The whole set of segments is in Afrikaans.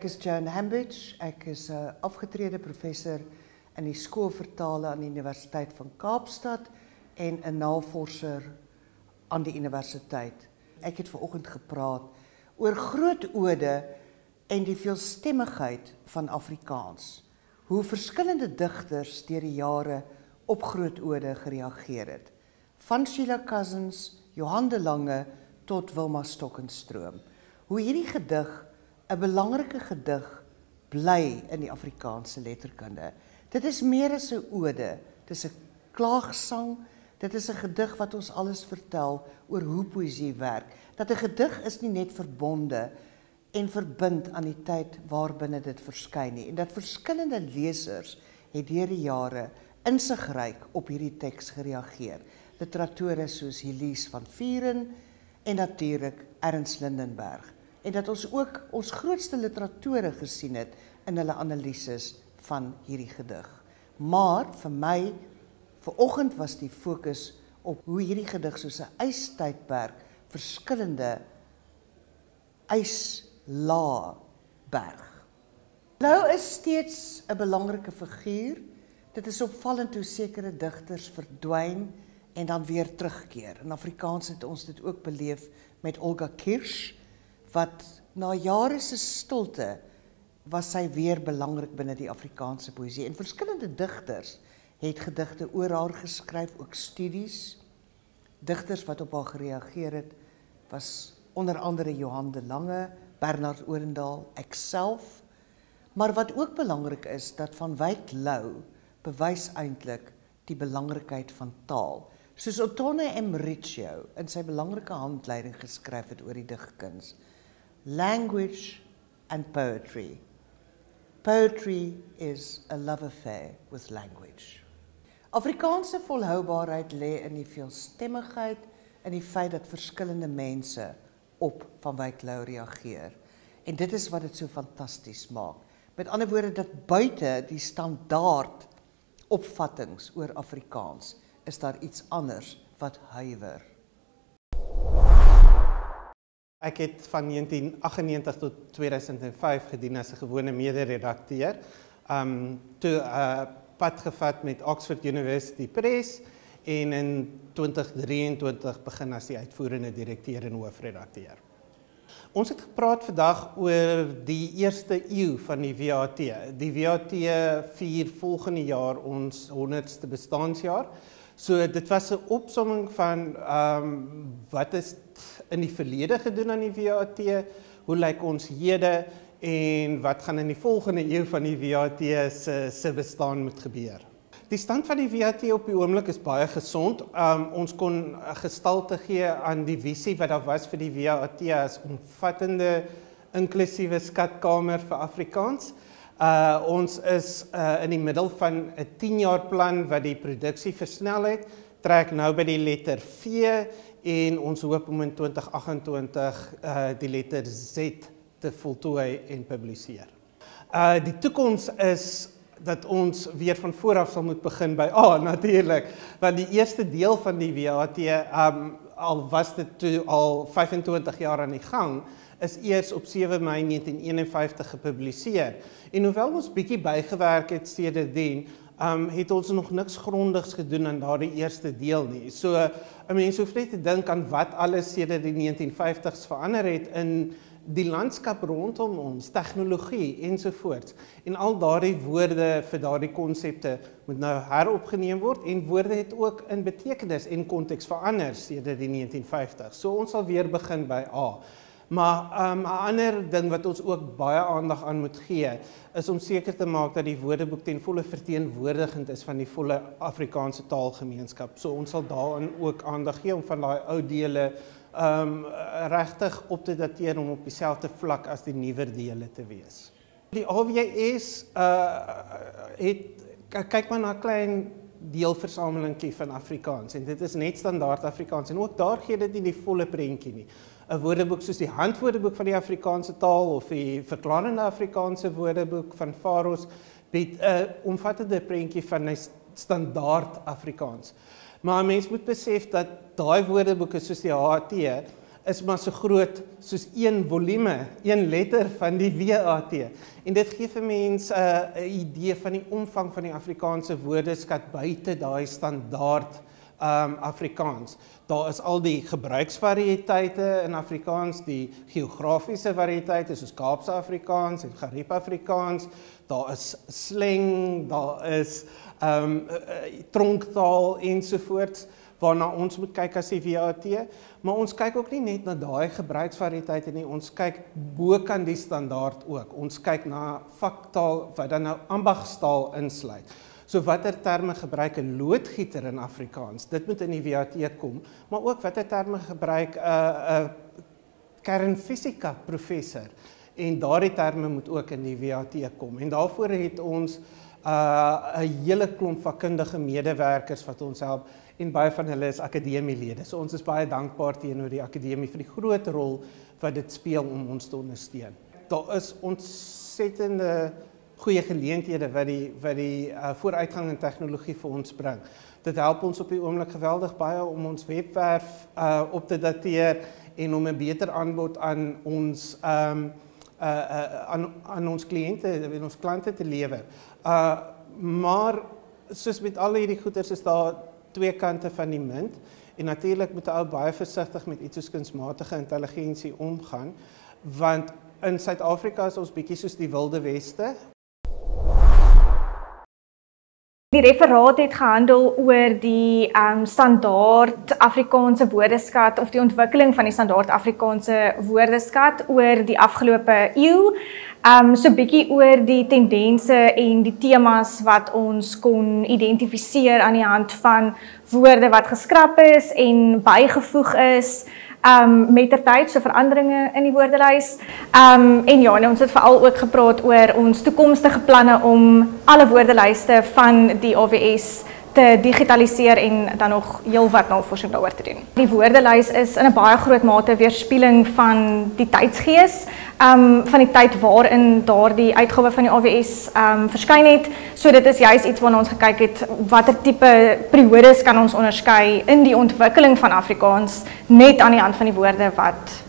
Ek is Joan Hambidge, ek is 'n afgetrede professor in die skoolvertale aan die Universiteit van Kaapstad en 'n navorser aan die universiteit. Ek het vanoggend gepraat oor groot ode en die veelstemmigheid van Afrikaans. Hoe verskillende digters deur die jare op groot ode gereageer het. Van Sheila Cousins, Johan de Lange tot Wilma Stokenstroom. Hoe hierdie gedig 'n belangrike gedig bly in die Afrikaanse letterkunde. Dit is meer as 'n ode, dit is 'n klaagsang, dit is 'n gedig wat ons alles vertel oor hoe poësie werk. Dat 'n gedig is nie net verbonde en verbind aan die tyd waarbinne dit verskyn nie, en dat verskillende lesers het deur die jare insigryk op hierdie teks gereageer. Literatore soos Elise van Vuren en natuurlik Ernst Lindenberg. En dat ons ook ons grootste literatore gesien het in hulle analises van hierdie gedig. Maar vir my, vanoggend was die fokus op hoe hierdie gedig soos 'n ystydperk verskillende yslae berg. Lou is steeds 'n belangrike figuur. Dit is opvallend hoe sekere digters verdwyn en dan weer terugkeer. In Afrikaans het ons dit ook beleef met Olga Kirsch, wat na jare se stilte was sy weer belangrik binne die Afrikaanse poësie. En verskillende digters het gedigte oor haar geskryf, ook studies. Digters wat op haar gereageer het, was onder andere Johan de Lange, Bernard Orendaal, ek self. Maar wat ook belangrik is, dat Van Wyk Lou bewys eintlik die belangrikheid van taal. Soos Ottone Emericio in sy belangrike handleiding geskryf het oor die digkuns. Language and poetry. Poetry is a love affair with language. Afrikaanse volhoubaarheid lê in die veelstemmigheid en die feit dat verskillende mense op Van Wyk Lou reageer. En dit is wat dit so fantasties maak. Met ander woorde, dat buite die standaard opvattings oor Afrikaans is daar iets anders wat huiwer. Ek het van 1998 tot 2005 gedien as 'n gewone mede-redakteur. Toe pad gevat met Oxford University Press en in 2023 begin as die uitvoerende direkteur en hoofredakteur. Ons het gepraat vandag oor die eerste eeu van die WAT. Die WAT vier volgende jaar ons 100ste bestaanjaar. So dit was 'n opsomming van wat is in die verlede gedoen aan die WAT, hoe lyk ons hede en wat gaan in die volgende eeu van die WAT se bestaan moet gebeur. Die stand van die WAT op die oomblik is baie gesond. Ons kon gestalte gee aan die visie wat daar was vir die WAT as omvattende inklusiewe skatkamer vir Afrikaans. Ons is in die middel van 'n 10-jaar plan wat die produksie versnel het, trek nou by die letter V en ons hoop om in 2028 die letter Z te voltooi en publiseer. Die toekoms is dat ons weer van vooraf sal moet begin by A, natuurlik, want die eerste deel van die WAT, al was dit toe al 25 jaar aan die gang, is eers op 7 Mei 1951 gepubliseer. En hoewel ons bietjie bygewerk het sedertdien, het ons nog niks grondigs gedoen aan daardie eerste deel nie. So 'n mens hoef net te dink aan wat alles sedert die 1950s verander het in die landskap rondom ons, tegnologie ensovoorts. En al daardie woorde vir daardie konsepte moet nou heropgeneem word en woorde het ook in betekenis en konteks verander sedert die 1950s. So ons sal weer begin by A. Maar 'n ander ding wat ons ook baie aandag aan moet gee, is om seker te maak dat die woordeboek ten volle verteenwoordigend is van die volle Afrikaanse taalgemeenskap. So ons sal daaraan ook aandag gee om van daai ou dele regtig op te dateer om op dieselfde vlak as die nuwer dele te wees. Die AWS kyk maar na 'n klein deelversamelingkie van Afrikaans en dit is net standaard Afrikaans en ook daar gee dit nie die volle prentjie nie. 'n Woordeboek soos die handwoordeboek van die Afrikaanse taal of die verklarende Afrikaanse woordeboek van Faros bied 'n omvattende prentjie van 'n standaard Afrikaans. Maar 'n mens moet besef dat daai woordeboeke soos die HAT is maar so groot soos een volume, een letter van die WAT. En dit gee vir mense 'n idee van die omvang van die Afrikaanse woordeskat buite daai standaard Afrikaans. Daar is al die gebruiksvariëteite in Afrikaans, die geografiese variëteite soos Kaapse Afrikaans en Gariep Afrikaans. Daar is slang, daar is tronktaal ensovoorts, waarna ons moet kyk as die WAT, maar ons kyk ook nie net na daai gebruiksvariëteite nie, ons kyk bokant die standaard ook. Ons kyk na vaktaal wat dan nou ambagstaal insluit. So watter terme gebruik 'n loodgieter in Afrikaans? Dit moet in die WAT kom, maar ook watter terme gebruik 'n kernfisika professor. En daardie terme moet ook in die WAT kom. En daarvoor het ons 'n hele klomp vakkundige medewerkers wat ons help, en baie van hulle is akademielede. So ons is baie dankbaar teenoor die akademie vir die groot rol wat dit speel om ons te ondersteun. Daar is ontsettende goeie geleenthede wat die vooruitgang in tegnologie vir ons bring. Dit help ons op die oomblik geweldig baie om ons webwerf op te dateer en om 'n beter aanbod aan ons aan ons kliënte en ons klante te lewer. Maar soos met al hierdie goeders is daar twee kante van die munt, en natuurlik moet 'n ou baie versigtig met iets soos kunsmatige intelligensie omgaan, want in Suid-Afrika is ons bietjie soos die Wilde Weste. Die referaat het gehandel oor die standaard Afrikaanse woordeskat of die ontwikkeling van die standaard Afrikaanse woordeskat oor die afgelope eeu. So bietjie oor die tendense en die temas wat ons kon identifiseer aan die hand van woorde wat geskrap is en bygevoeg is mettertyd, so veranderinge in die woordelys. En ja, ons het veral ook gepraat oor ons toekomstige planne om alle woordelyste van die AWS te digitaliseer en dan nog heelwat navorsing daaroor te doen. Die woordelys is in 'n baie groot mate weerspieëling van die tydsgees, van die tyd waarin daardie uitgawe van die AWS verskyn het. So dit is juist iets waarna ons gekyk het, watter tipe periodes kan ons onderskei in die ontwikkeling van Afrikaans, net aan die hand van die woorde wat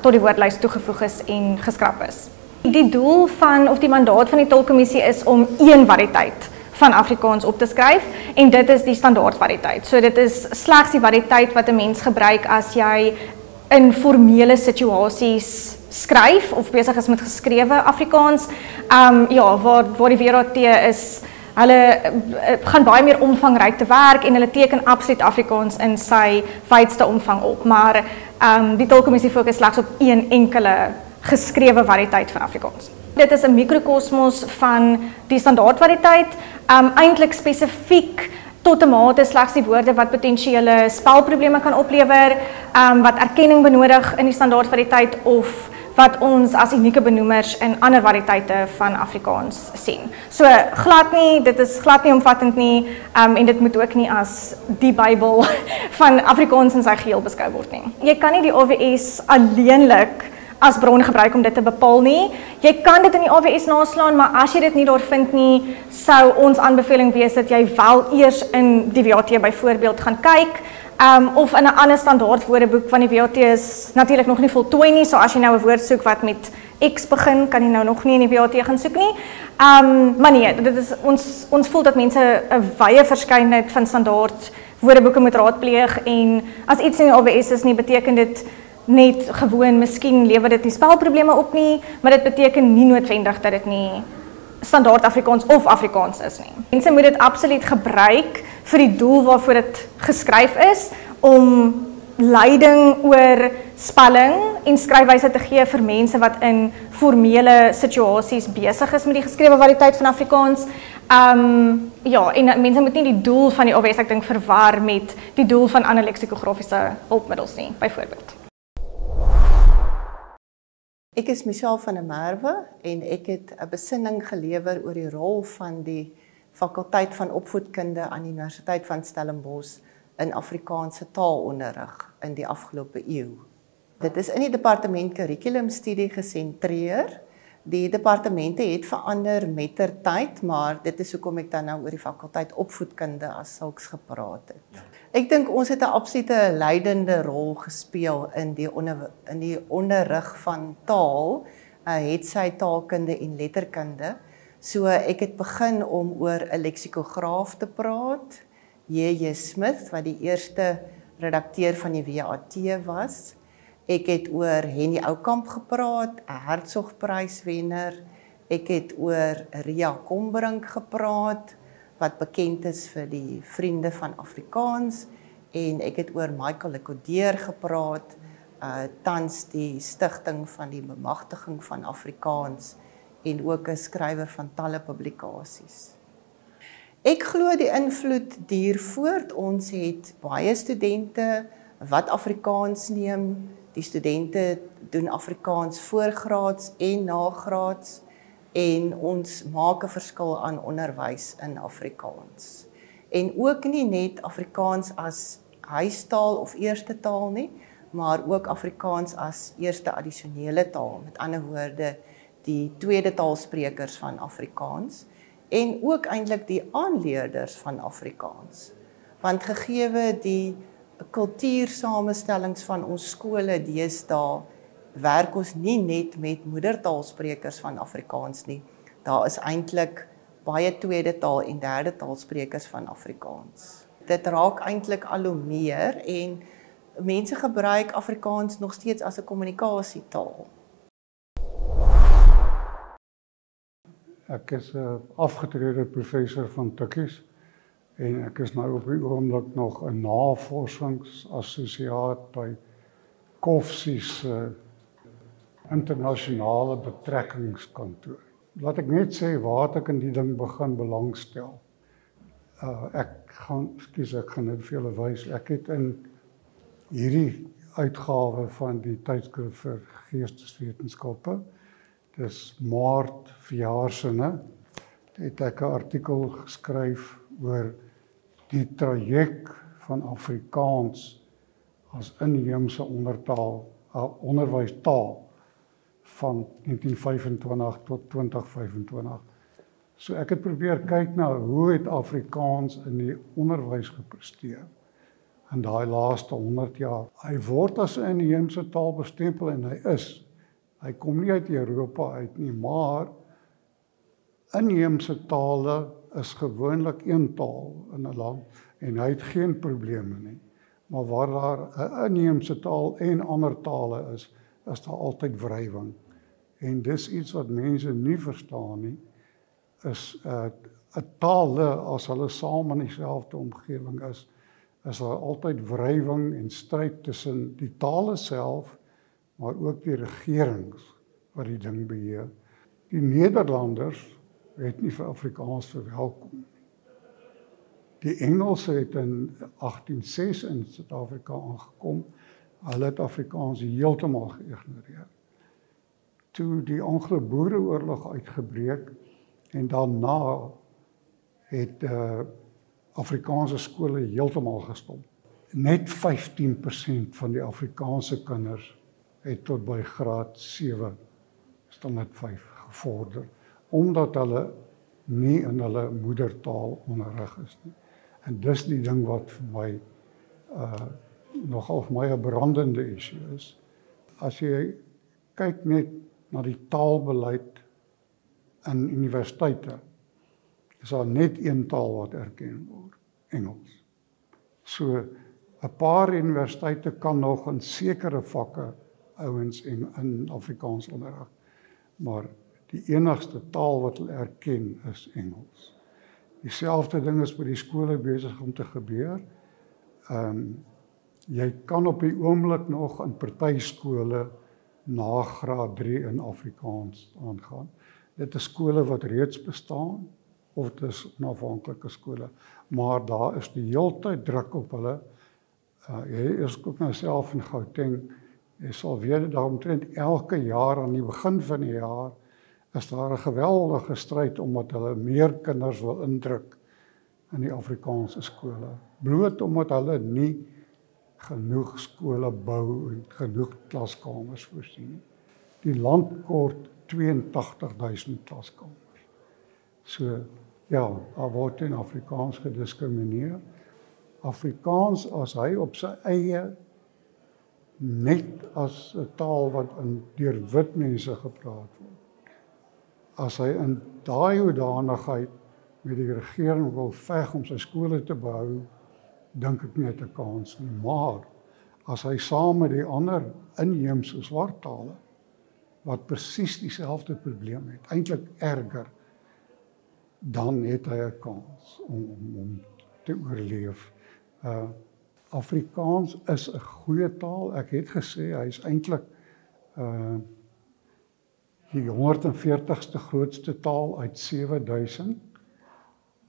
tot die woordelys toegevoeg is en geskrap is. Die doel van, of die mandaat van die Tolkommissie is om een variëteit van Afrikaans op te skryf, en dit is die standaard variëteit. So dit is slegs die variëteit wat 'n mens gebruik as jy in formele situasies skryf of besig is met geskrewe Afrikaans. Ja, waar die WAT is, hulle gaan baie meer omvangryk te werk en hulle teken absoluut Afrikaans in sy wydste omvang op, maar die Tolkommissie fokus slegs op een enkele geskrewe variëteit van Afrikaans. Dit is 'n mikrokosmos van die standaard variëteit, eintlik spesifiek tot 'n mate slegs die woorde wat potensiële spelprobleme kan oplewer, wat erkenning benodig in die standaard variëteit of wat ons as unieke benoemers in ander variëteite van Afrikaans sien. So glad nie, dit is glad nie omvattend nie, en dit moet ook nie as die Bybel van Afrikaans in sy geheel beskou word nie. Jy kan nie die AWS alleenlik as bron gebruik om dit te bepaal nie. Jy kan dit in die AWS naslaan, maar as jy dit nie daar vind nie, sou ons aanbeveling wees dat jy wel eers in die WAT byvoorbeeld gaan kyk, of in 'n ander standaard woordeboek, want die WAT is natuurlik nog nie voltooi nie, so as jy nou 'n woord soek wat met X begin, kan jy nou nog nie in die WAT gaan soek nie. Maar nee, dit is, ons voel dat mense 'n wye verskeidenheid van standaard woordeboeke moet raadpleeg, en as iets in die AWS is nie, beteken dit net gewoon, miskien lewer dit nie spelprobleme op nie, maar dit beteken nie noodwendig dat dit nie standaard Afrikaans of Afrikaans is nie. Mense moet dit absoluut gebruik vir die doel waarvoor dit geskryf is, om leiding oor spelling en skryfwyse te gee vir mense wat in formele situasies besig is met die geskrewe variëteit van Afrikaans. Ja, en mense moet nie die doel van die AWS, ek dink, verwar met die doel van ander leksikografiese hulpmiddels nie, byvoorbeeld. Ek is Michelle van der Merwe en ek het 'n besinning gelewer oor die rol van die fakulteit van opvoedkunde aan die Universiteit van Stellenbosch in Afrikaanse taalonderrig in die afgelope eeu. Dit is in die departement kurrikulumstudie gesentreer. Die departemente het verander mettertyd, maar dit is hoekom ek dan nou oor die fakulteit opvoedkunde as sulks gepraat het. Ek dink ons het 'n absolute leidende rol gespeel in die onderrig van taal, het sy taalkunde en letterkunde. So ek het begin om oor 'n leksikograaf te praat, J.J. Smith, wat die eerste redakteur van die WAT was. Ek het oor Henny Oukamp gepraat, 'n Hertzogpryswenner. Ek het oor Ria Kombrink gepraat, wat bekend is vir die Vriende van Afrikaans, en ek het oor Michael Lekodeur gepraat, tans die stigting van die bemagtiging van Afrikaans en ook 'n skrywer van talle publikasies. Ek glo die invloed duur voort. Ons het baie studente wat Afrikaans neem. Die studente doen Afrikaans voorgraads en nagraads en ons maak 'n verskil aan onderwys in Afrikaans. En ook nie net Afrikaans as huistaal of eerste taal nie, maar ook Afrikaans as eerste addisionele taal, met ander woorde die tweede taalsprekers van Afrikaans en ook eintlik die aanleerders van Afrikaans. Want gegeewe die kultuursamestellings van ons skole deesdae, werk ons nie net met moedertaalsprekers van Afrikaans nie. Daar is eintlik baie tweede taal en derde taalsprekers van Afrikaans. Dit raak eintlik al hoe meer en mense gebruik Afrikaans nog steeds as 'n kommunikasietaal. Ek is 'n afgetrede professor van Tikkies en ek is nou op die oomblik nog 'n navorsingsassosiaat by Koffsies internasionale betrekkingskantoor. Laat ek net sê waar ek in die ding begin belangstel. Ek gaan dit vir julle wys. Ek het in hierdie uitgawe van die tydskrif vir geesteswetenskappe, dis Maart verjaarsinne, het ek 'n artikel geskryf oor die traject van Afrikaans as inheemse onderwystaal van 1925 tot 2025. So ek het probeer kyk na hoe het Afrikaans in die onderwys gepresteer in daai laaste 100 jaar. Hy word as 'n inheemse taal bestempel en hy is. Hy kom nie uit Europa uit nie, maar inheemse tale is gewoonlik een taal in 'n land en hy het geen probleme nie. Maar waar daar 'n inheemse taal en ander tale is daar altyd wrywing. En dis iets wat mense nie verstaan nie, is 'n tale as hulle saam in dieselfde omgewing is daar altyd wrywing en stryd tussen die tale self, maar ook die regerings wat die ding beheer. Die Nederlanders het nie vir Afrikaans verwelkom nie. Die Engelse het in 1806 in Suid-Afrika aangekom. Hulle het Afrikaans heeltemal geïgnoreer. Toe die Anglo-Boereoorlog uitgebreek en daarna het Afrikaanse skole heeltemal gestop. Net 15% van die Afrikaanse kinders het tot by graad 7, standaard 5 gevorder, omdat hulle nie in hulle moedertaal onderrig is nie. En dis die ding wat vir my nogal vir my 'n brandende issue is. As jy kyk net na die taalbeleid in universiteite, is daar net een taal wat erken word, Engels. So 'n paar universiteite kan nog in sekere vakke ouens in Afrikaans onderrig, maar die enigste taal wat hulle erken is Engels. Dieselfde ding is by die skole besig om te gebeur. Jy kan op die oomblik nog in party skole na graad 3 in Afrikaans aangaan. Dit is skole wat reeds bestaan, of dit is onafhanklike skole, maar daar is die heeltyd druk op hulle. Jy is ook nou self in Gauteng, jy sal weet dat omtrent elke jaar aan die begin van die jaar is daar 'n geweldige stryd omdat hulle meer kinders wil indruk in die Afrikaanse skole. Bloot omdat hulle nie genoeg skole bou en genoeg klaskamers voorsien. Die land kort 82.000 klaskamers. So ja, daar word in Afrikaans gediskrimineer. Afrikaans as hy op sy eie net as 'n taal wat deur wit mense gepraat word. As hy in daai hoedanigheid met die regering wil veg om sy skole te behou, dink ek nie het 'n kans nie. Maar as hy saam met die ander inheemse swart tale wat presies dieselfde probleem het, eintlik erger, dan het hy 'n kans om te oorleef. Afrikaans is 'n goeie taal. Ek het gesê hy is eintlik die 140ste grootste taal uit 7000.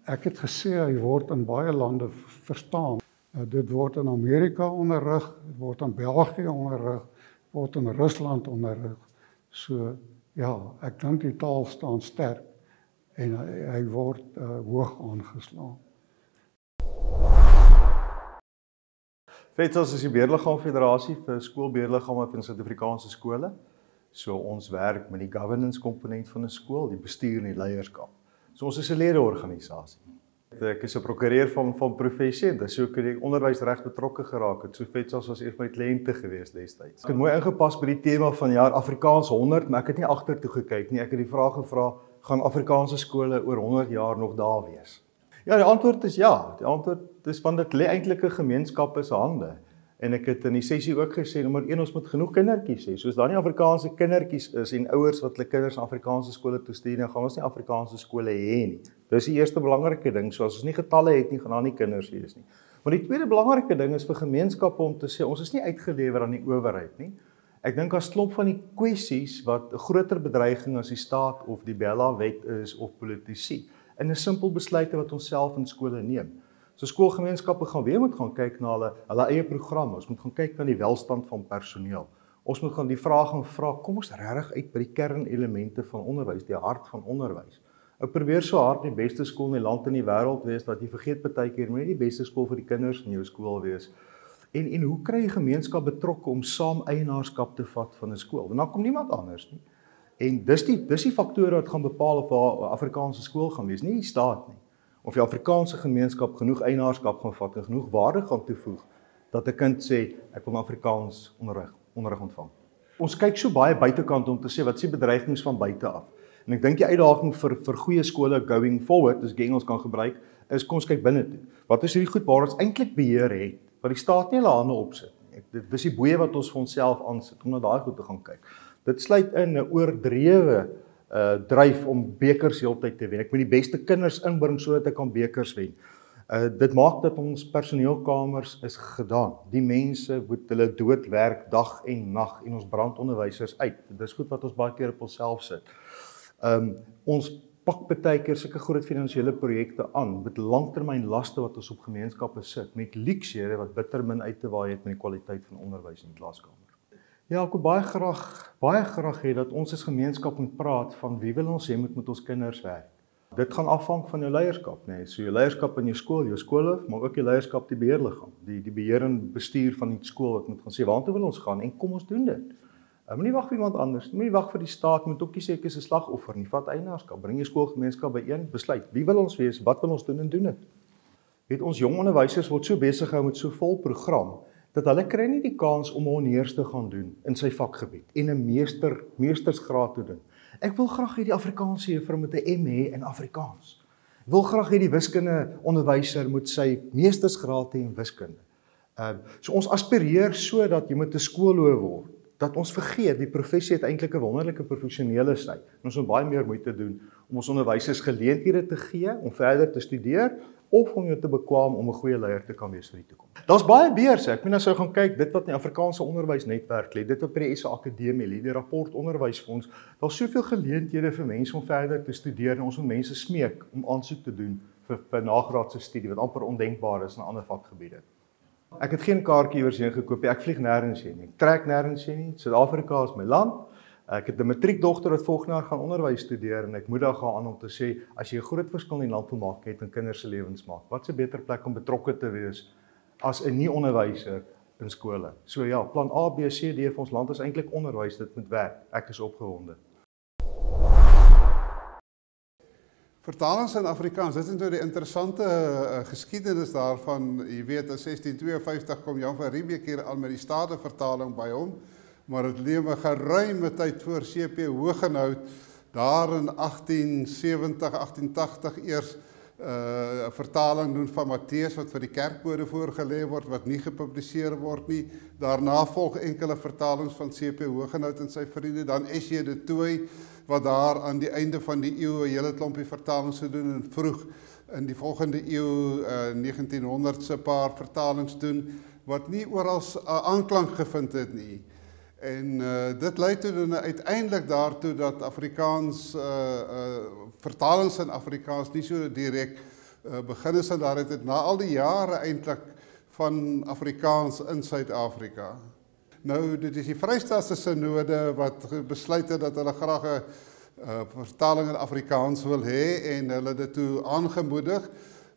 Ek het gesê hy word in baie lande verstaan. Dit word in Amerika onderrig, dit word in België onderrig, word in Rusland onderrig. So ja, ek dink die taal staan sterk en hy word hoog aangeslaan. FETSAS is die beheerliggaam federasie vir skoolbeheerliggame van Suid-Afrikaanse skole. So ons werk met die governance komponent van 'n skool, die bestuur en die leierskap. So ons is 'n ledeorganisasie. Ek is 'n prokureur van professie en dis ook in die onderwysreg betrokke geraak het. So FETSAS was een van my kliënte gewees destyds. Ek het mooi ingepas by die tema van jaar Afrikaans 100, maar ek het nie agtertoe gekyk nie. Ek het die vraag gevra, gaan Afrikaanse skole oor 100 jaar nog daar wees? Ja, die antwoord is ja. Die antwoord is want dit lê eintlik 'n gemeenskap se hande. En ek het in die sessie ook gesê, nommer 1, ons moet genoeg kindertjies hê. Soos daar nie Afrikaanse kindertjies is en ouers wat hulle kinders na Afrikaanse skole toe stuur, dan gaan ons nie Afrikaanse skole hê nie. Dis die eerste belangrike ding. So as ons nie getalle het nie, gaan daar nie kinders wees nie. Maar die tweede belangrike ding is vir gemeenskappe om te sê, ons is nie uitgelewer aan die owerheid nie. Ek dink as klomp van die kwessies wat 'n groter bedreiging as die staat of die Bella-wet is of politici, en 'n simpel besluite wat ons self in skole neem. So skoolgemeenskappe gaan weer moet gaan kyk na hulle eie programme. Ons moet gaan kyk na die welstand van personeel. Ons moet gaan die vraag gaan vra, kom ons regtig uit by die kernelemente van onderwys, die hart van onderwys. Ek probeer so hard die beste skool in die land en die wêreld wees, dat jy vergeet partykeer moet nie die beste skool vir die kinders in jou skool wees. En hoe kry jy gemeenskap betrokke om saam eienaarskap te vat van 'n skool? Want dan kom niemand anders nie. En dis die faktore wat gaan bepaal of waar 'n Afrikaanse skool gaan wees, nie die staat nie. Of die Afrikaanse gemeenskap genoeg eienaarskap gaan vat en genoeg waarde gaan toevoeg, dat 'n kind sê, ek wil Afrikaans onderrig ontvang. Ons kyk so baie buitekant om te sê, wat is die bedreigings van buite af? En ek dink die uitdaging vir goeie skole going forward, as ek Engels kan gebruik, is kom ons kyk binne toe. Wat is hierdie goed waar ons eintlik beheer het, wat die staat nie hulle hande opsit nie. Dis die boeye wat ons vir onsself aansit, om na daai goed te gaan kyk. Dit sluit in 'n oordrewe dryf om bekers heeltyd te wen. Ek moet die beste kinders inbring sodat ek kan bekers wen. Dit maak dat ons personeelkamers is gedaan. Die mense moet hulle dood werk dag en nag en ons brandonderwysers uit. Dis goed wat ons baie keer op onsself sit. Ons pak baie keer sulke groot finansiële projekte aan met langtermyn laste wat ons op gemeenskappe sit, met leksure wat bitter min uit te waai het met die kwaliteit van onderwys in die klaskamer. Ja, ek wil baie graag hê dat ons as gemeenskap moet praat van wie wil ons hê met ons kinders werk. Dit gaan afhang van jou leierskap, nee. So jou leierskap in jou skool, maar ook die leierskap die beheerliggaam, die beheer en bestuur van die skool wat moet gaan sê waartoe wil ons gaan en kom ons doen dit. Moenie wag vir iemand anders, moenie wag vir die staat, moet ook nie sê ek is 'n slagoffer nie, vat eienaarskap, bring jou skoolgemeenskap byeen, besluit, wie wil ons wees, wat wil ons doen en doen dit. Weet ons jong onderwysers word so besig gehou met so vol program, dat hulle kry nie die kans om 'n honneurs te gaan doen in sy vakgebied en 'n meestersgraad te doen. Ek wil graag hê die Afrikaanse juffrou moet 'n M hê in Afrikaans. Ek wil graag hê die wiskunde onderwyser moet sy meestersgraad hê in wiskunde. So ons aspireer so dat jy moet 'n skoolhoof word, dat ons vergeet die professie het eintlik 'n wonderlike professionele sy. Ons moet baie meer moeite doen om ons onderwysers geleenthede te gee om verder te studeer of om jou te bekwam om 'n goeie leier te kan wees vir die toekoms. Daar's baie beurse. Ek moet nou sou gaan kyk dit wat in die Afrikaanse onderwysnetwerk lê, dit wat by die SA Akademie lê, die rapport onderwysfonds. Daar's soveel geleenthede vir mense om verder te studeer en ons moet mense smeek om aansoek te doen vir nagraadse studie wat amper ondenkbaar is in ander vakgebiede. Ek het geen kaartjie oorseen gekoop nie. Ek vlieg nêrens heen nie. Ek trek nêrens heen nie. Suid-Afrika is my land. Ek het 'n matriekdogter wat volgende jaar gaan onderwys studeer en ek moedig haar aan om te sê as jy 'n groot verskil in die land wil maak, het in kinders se lewens maak. Wat 'n beter plek om betrokke te wees as 'n nie-onderwyser in skole. So ja, plan A, B, C, D vir ons land is eintlik onderwys, dit moet werk. Ek is opgewonde. Vertalings in Afrikaans, dit is nou die interessante geskiedenis daarvan. Jy weet, in 1652 kom Jan van Riebeeck hier aan met die Statenvertaling by hom, maar het lewe geruime tyd voor C.P. Hogenhout, daar in 1870, 1880 eers 'n vertaling doen van Matteus wat vir die kerkbode voorgelê word, wat nie gepubliseer word nie. Daarna volg enkele vertalings van C.P. Hogenhout en sy vriende, dan S.J. de Tooy, wat daar aan die einde van die eeu 'n hele klompie vertalings gedoen en vroeg in die volgende eeu 1900 se paar vertalings doen wat nie oral aanklank gevind het nie. En dit lei toe dan uiteindelik daartoe dat Afrikaans vertalings in Afrikaans nie so direk begin is en daar het na al die jare eintlik van Afrikaans in Suid-Afrika. Nou, dit is die Vrystaatse Sinode wat besluit het dat hulle graag 'n vertaling in Afrikaans wil hê en hulle dit toe aangemoedig.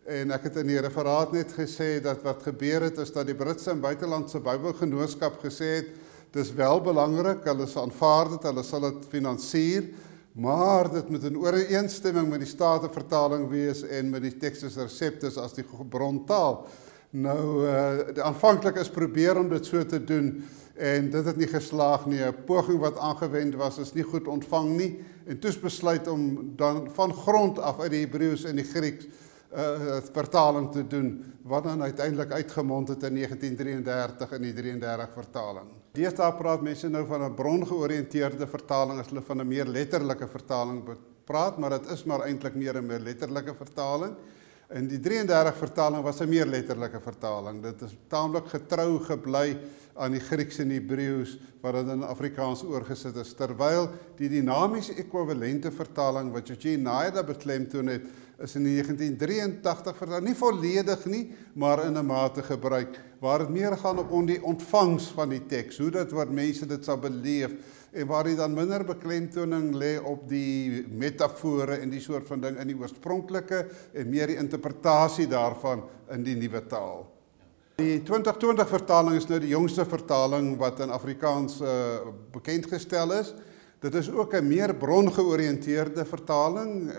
En ek het in die referaat net gesê dat wat gebeur het is dat die Britse en Buitelandse Bybelgenootskap gesê het, dis wel belangrik, hulle sal aanvaar dit, hulle sal dit finansier, maar dit moet in ooreenstemming met die Statenvertaling wees en met die Textus Receptus as die brontaal. Nou, aanvanklik is probeer om dit so te doen, en dit het nie geslaag nie. 'n Poging wat aangewend was, is nie goed ontvang nie, en toe is besluit om dan van grond af uit die Hebreeus en die Grieks vertaling te doen, wat dan uiteindelik uitgemond het in 1933 in die 33 vertaling. Deesdae praat mense nou van 'n brongeoriënteerde vertaling as hulle van 'n meer letterlike vertaling praat, maar dit is maar eintlik meer 'n meer letterlike vertaling. En die 33 vertaling was 'n meer letterlike vertaling. Dit is taamlik getrou gebly aan die Grieks en Hebreeus wat dit in Afrikaans oorgesit is, terwyl die dinamiese ekwivalente vertaling wat Eugene Naida beklemtoon het, is in 1983 vertaling, nie volledig nie, maar in 'n mate gebruik, waar dit meer gaan op die ontvangs van die teks, hoe dit wat mense dit sal beleef, en waar die dan minder beklemtoning lê op die metafore en die soort van ding in die oorspronklike en meer die interpretasie daarvan in die nuwe taal. Die 2020 vertaling is nou die jongste vertaling wat in Afrikaans bekendgestel is. Dit is ook 'n meer brongeoriënteerde vertaling.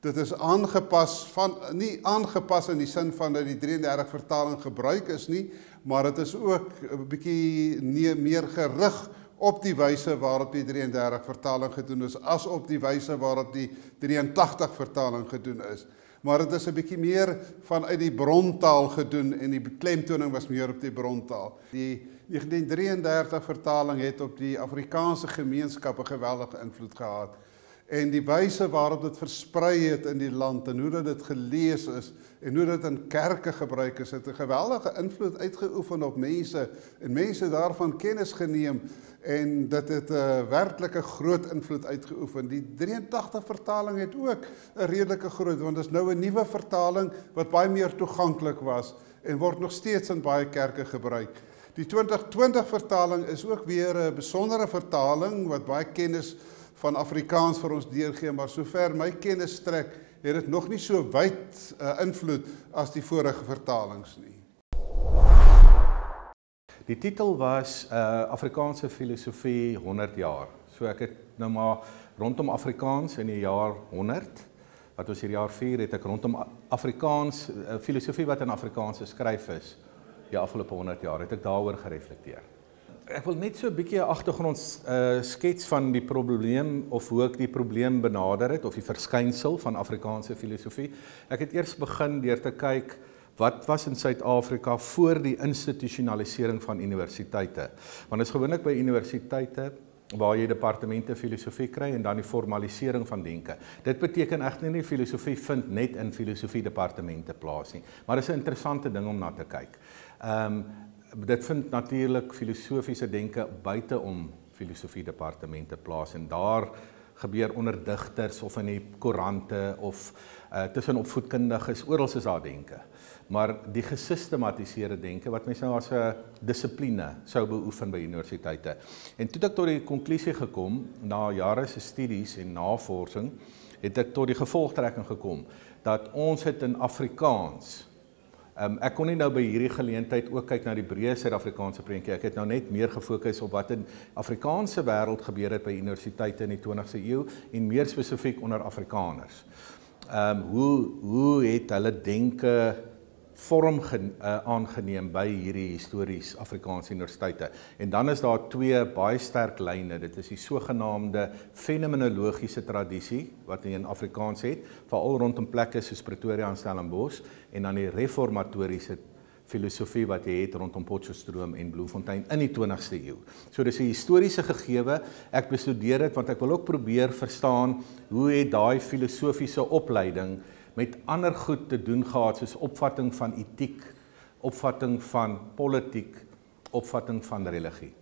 Dit is nie aangepas in die sin van dat die 33 vertaling gebruik is nie, maar dit is ook 'n bietjie meer gerig op die wyse waarop die 33 vertaling gedoen is, as op die wyse waarop die 83 vertaling gedoen is. Maar dit is 'n bietjie meer vanuit die brontaal gedoen en die beklemtoning was meer op die brontaal. Die 1933 vertaling het op die Afrikaanse gemeenskap 'n geweldige invloed gehad. En die wyse waarop dit versprei het in die land en hoe dit gelees is en hoe dit in kerke gebruik is, het 'n geweldige invloed uitgeoefen op mense en mense daarvan kennis geneem en dit het 'n werklike groot invloed uitgeoefen. Die 83 vertaling het ook 'n redelike groot, want dit is nou 'n nuwe vertaling wat baie meer toeganklik was en word nog steeds in baie kerke gebruik. Die 2020 vertaling is ook weer 'n besondere vertaling wat baie kennis van Afrikaans vir ons deurgee, maar sover my kennis strek, het dit nog nie so wyd invloed as die vorige vertalings nie. Die titel was Afrikaanse filosofie 100 jaar. So ek het nou maar rondom Afrikaans in die jaar 100, wat ons hierdie jaar vier, het ek rondom Afrikaans, filosofie wat in Afrikaans geskryf is, die afgelope 100 jaar, het ek daaroor gereflekteer. Ek wil net so 'n bietjie 'n agtergrond skets van die probleem of hoe ek die probleem benader het of die verskynsel van Afrikaanse filosofie. Ek het eers begin deur te kyk wat was in Suid-Afrika voor die institusionalisering van universiteite. Want dit is gewoonlik by universiteite waar jy departemente filosofie kry en dan die formalisering van denke. Dit beteken egter nie filosofie vind net in filosofie departemente plaas nie, maar dit is 'n interessante ding om na te kyk. Dit vind natuurlik filosofiese denke buite om filosofie departemente plaas en daar gebeur onder digters of in die koerante of tussen opvoedkundiges, oral is daar denke. Maar die gesistematiseerde denke wat mense nou as 'n dissipline sou beoefen by universiteite. En toe het ek tot die konklusie gekom, na jare se studies en navorsing, het ek tot die gevolgtrekking gekom dat ons het in Afrikaans. Ek kon nie nou by hierdie geleentheid ook kyk na die breë Suid-Afrikaanse prentjie. Ek het nou net meer gefokus op wat in Afrikaanse wêreld gebeur het by universiteite in die 20ste eeu en meer spesifiek onder Afrikaners. hoe het hulle denke vorm aangeneem by hierdie histories Afrikaanse universiteite. En dan is daar twee baie sterk lyne. Dit is die sogenaamde fenomenologiese tradisie wat jy in Afrikaans het, veral rondom plekke soos Pretoria en Stellenbosch, en dan die reformatoriese filosofie wat jy het rondom Potchefstroom en Bloemfontein in die 20ste eeu. So dis 'n historiese gegewe. Ek bestudeer dit want ek wil ook probeer verstaan hoe het daai filosofiese opleiding met ander goed te doen gehad, soos opvatting van etiek, opvatting van politiek, opvatting van religie.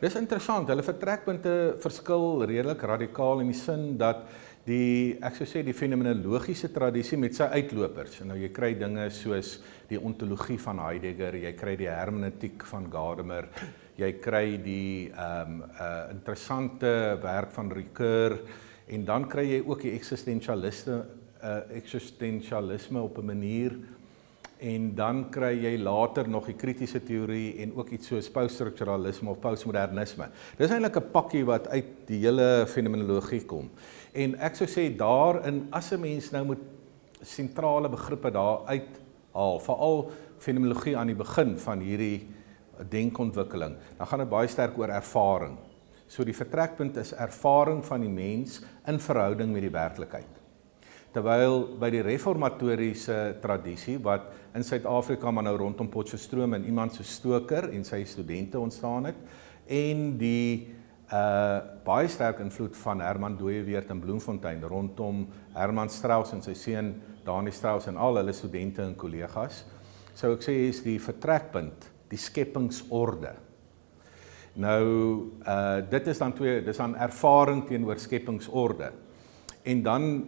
Dis interessant, hulle vertrekpunte verskil redelik radikaal in die sin dat ek sou sê die fenomenologiese tradisie met sy uitlopers. En nou jy kry dinge soos die ontologie van Heidegger, jy kry die hermeneutiek van Gadamer, jy kry die interessante werk van Ricoeur, en dan kry jy ook die existentialisme op 'n manier, en dan kry jy later nog die kritiese teorie en ook iets soos poststrukturalisme of postmodernisme. Dis eintlik 'n pakkie wat uit die hele fenomenologie kom. En ek sou sê daarin, as 'n mens nou moet sentrale begrippe daar uithaal, veral fenomenologie aan die begin van hierdie denkontwikkeling, dan gaan dit baie sterk oor ervaring. So die vertrekpunt is ervaring van die mens in verhouding met die werklikheid. Terwyl by die reformatoriese tradisie, wat in Suid-Afrika maar nou rondom Potchefstroom en iemand so Stoker en sy studente ontstaan het, en die baie sterk invloed van Herman Dooyeweerd in Bloemfontein rondom Herman Strauss en sy seun Danie Strauss en al hulle studente en kollegas, sou ek sê is die vertrekpunt, die skepingsorde. Nou, dit is dan ervaring teenoor skepingsorde. En dan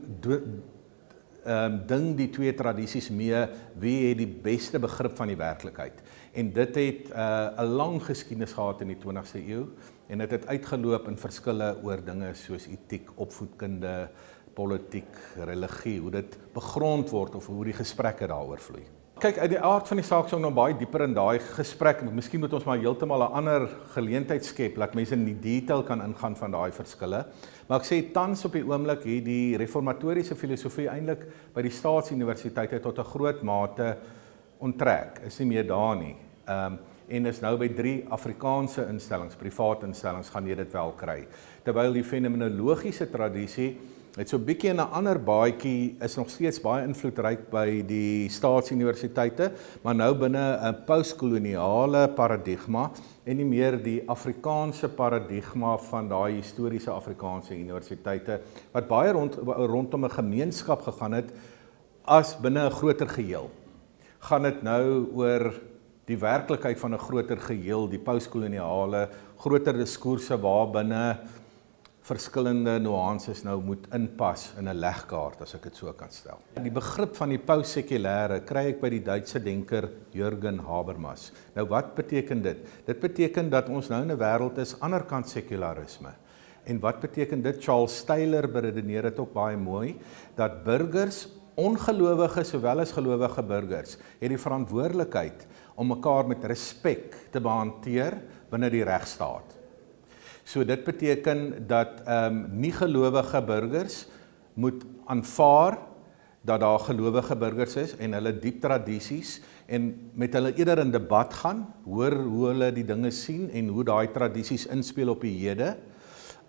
ding die twee tradisies mee, wie het die beste begrip van die werklikheid. En dit het 'n lang geskiedenis gehad in die 20ste eeu, en dit het uitgeloop in verskille oor dinge soos etiek, opvoedkunde, politiek, religie, hoe dit begrond word of hoe die gesprekke daaroor vloei. Kyk, uit die aard van die saak sou nog baie dieper in daai gesprek, miskien moet ons maar heeltemal 'n ander geleentheid skep, laat mense in die detail kan ingaan van daai verskille. Maar ek sê tans op die oomblik hier die reformatoriese filosofie eintlik by die staatsuniversiteite tot 'n groot mate onttrek, is nie meer daar nie. En is nou by 3 Afrikaanse instellings, private instellings, gaan jy dit wel kry. Terwyl die fenomenologiese tradisie het so 'n bietjie in 'n ander baadjie, is nog steeds baie invloedryk by die staatsuniversiteite, maar nou binne 'n postkoloniale paradigma en nie meer die Afrikaanse paradigma van daai historiese Afrikaanse universiteite, wat baie rondom 'n gemeenskap gegaan het as binne 'n groter geheel. Gaan dit nou oor die werklikheid van 'n groter geheel, die postkoloniale, groter diskoerse waarbinne verskillende nuances nou moet inpas in 'n legkaart, as ek dit so kan stel. Die begrip van die postsekulêre kry ek by die Duitse denker Jürgen Habermas. Nou wat beteken dit? Dit beteken dat ons nou in 'n wêreld is anderkant sekularisme. En wat beteken dit? Charles Taylor beredeneer dit ook baie mooi, dat burgers, ongelowige sowel as gelowige burgers, het die verantwoordelikheid om mekaar met respek te behanteer binne die regstaat. So dit beteken dat nie gelowige burgers moet aanvaar dat daar gelowige burgers is en hulle diep tradisies en met hulle eerder in debat gaan, hoor hoe hulle die dinge sien en hoe daai tradisies inspel op die hede,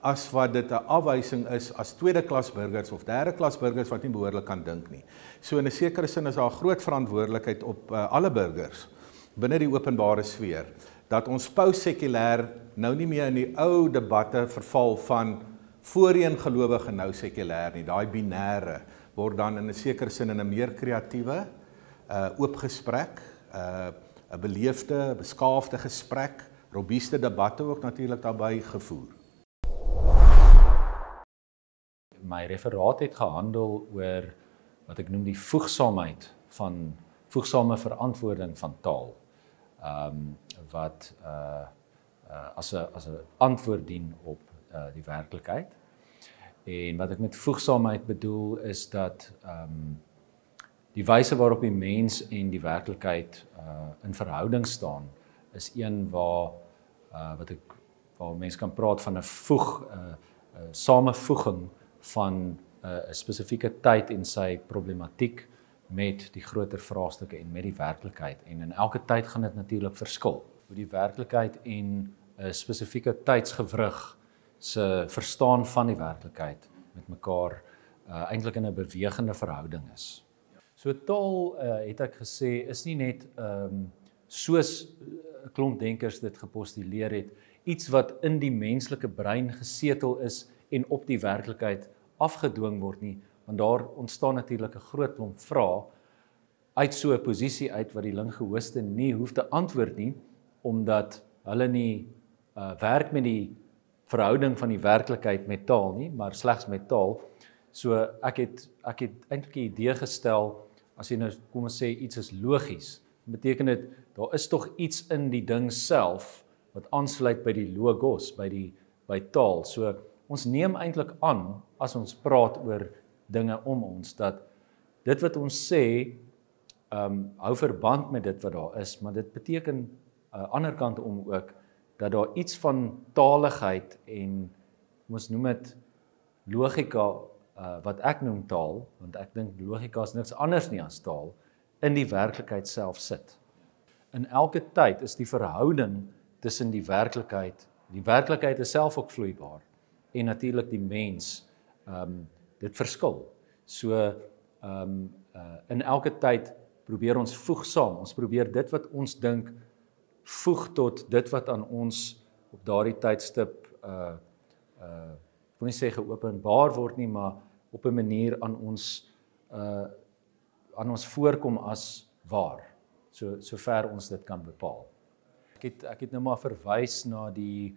as wat dit 'n afwysing is as tweede klas burgers of derde klas burgers wat nie behoorlik kan dink nie. So in 'n sekere sin is daar 'n groot verantwoordelikheid op alle burgers binne die openbare sfeer, dat ons postsekulêr nou nie meer in die ou debatte verval van voorheen gelowige nou sekulêr nie. Daai binêre word dan in 'n sekere sin in 'n meer kreatiewe, oop gesprek, 'n beleefde, beskaafde gesprek, robuuste debatte ook natuurlik daarbey gevoer. My referaat het gehandel oor wat ek noem die voegsame verantwoording van taal. Wat as 'n antwoord dien op die werklikheid. En wat ek met voegsaamheid bedoel is dat die wyse waarop die mens en die werklikheid in verhouding staan, is een waar mense kan praat van 'n samevoeging van 'n spesifieke tyd en sy problematiek met die groter vraagstukke en met die werklikheid. En in elke tyd gaan dit natuurlik verskil. Hoe die werklikheid en 'n spesifieke tydsgewrig se verstaan van die werklikheid met mekaar eintlik in 'n bewegende verhouding is. So taal het ek gesê is nie net soos 'n klomp denkers dit gepostuleer het, iets wat in die menslike brein gesetel is en op die werklikheid afgedwing word nie, want daar ontstaan natuurlik 'n groot klomp vrae uit so 'n posisie uit wat die linguiste nie hoef te antwoord nie, omdat hulle nie werk met die verhouding van die werklikheid met taal nie, maar slegs met taal. So ek het eintlik 'n idee gestel, as jy nou kom ons sê iets is logies, beteken dit daar is tog iets in die ding self wat aansluit by die logos, by taal. So ons neem eintlik aan as ons praat oor dinge om ons dat dit wat ons sê hou verband met dit wat daar is, maar dit beteken ander kant om ook dat daar iets van taligheid en ons noem dit logika wat ek noem taal, want ek dink logika is niks anders nie as taal, in die werklikheid self sit. In elke tyd is die verhouding tussen die werklikheid is self ook vloeibaar, en natuurlik die mens, dit verskil. So, in elke tyd probeer ons voeg saam, ons probeer dit wat ons dink, voeg tot dit wat aan ons op daardie tydstip, ek wil nie sê geopenbaar word nie, maar op 'n manier aan ons voorkom as waar, so ver ons dit kan bepaal. Ek het nou maar verwys na die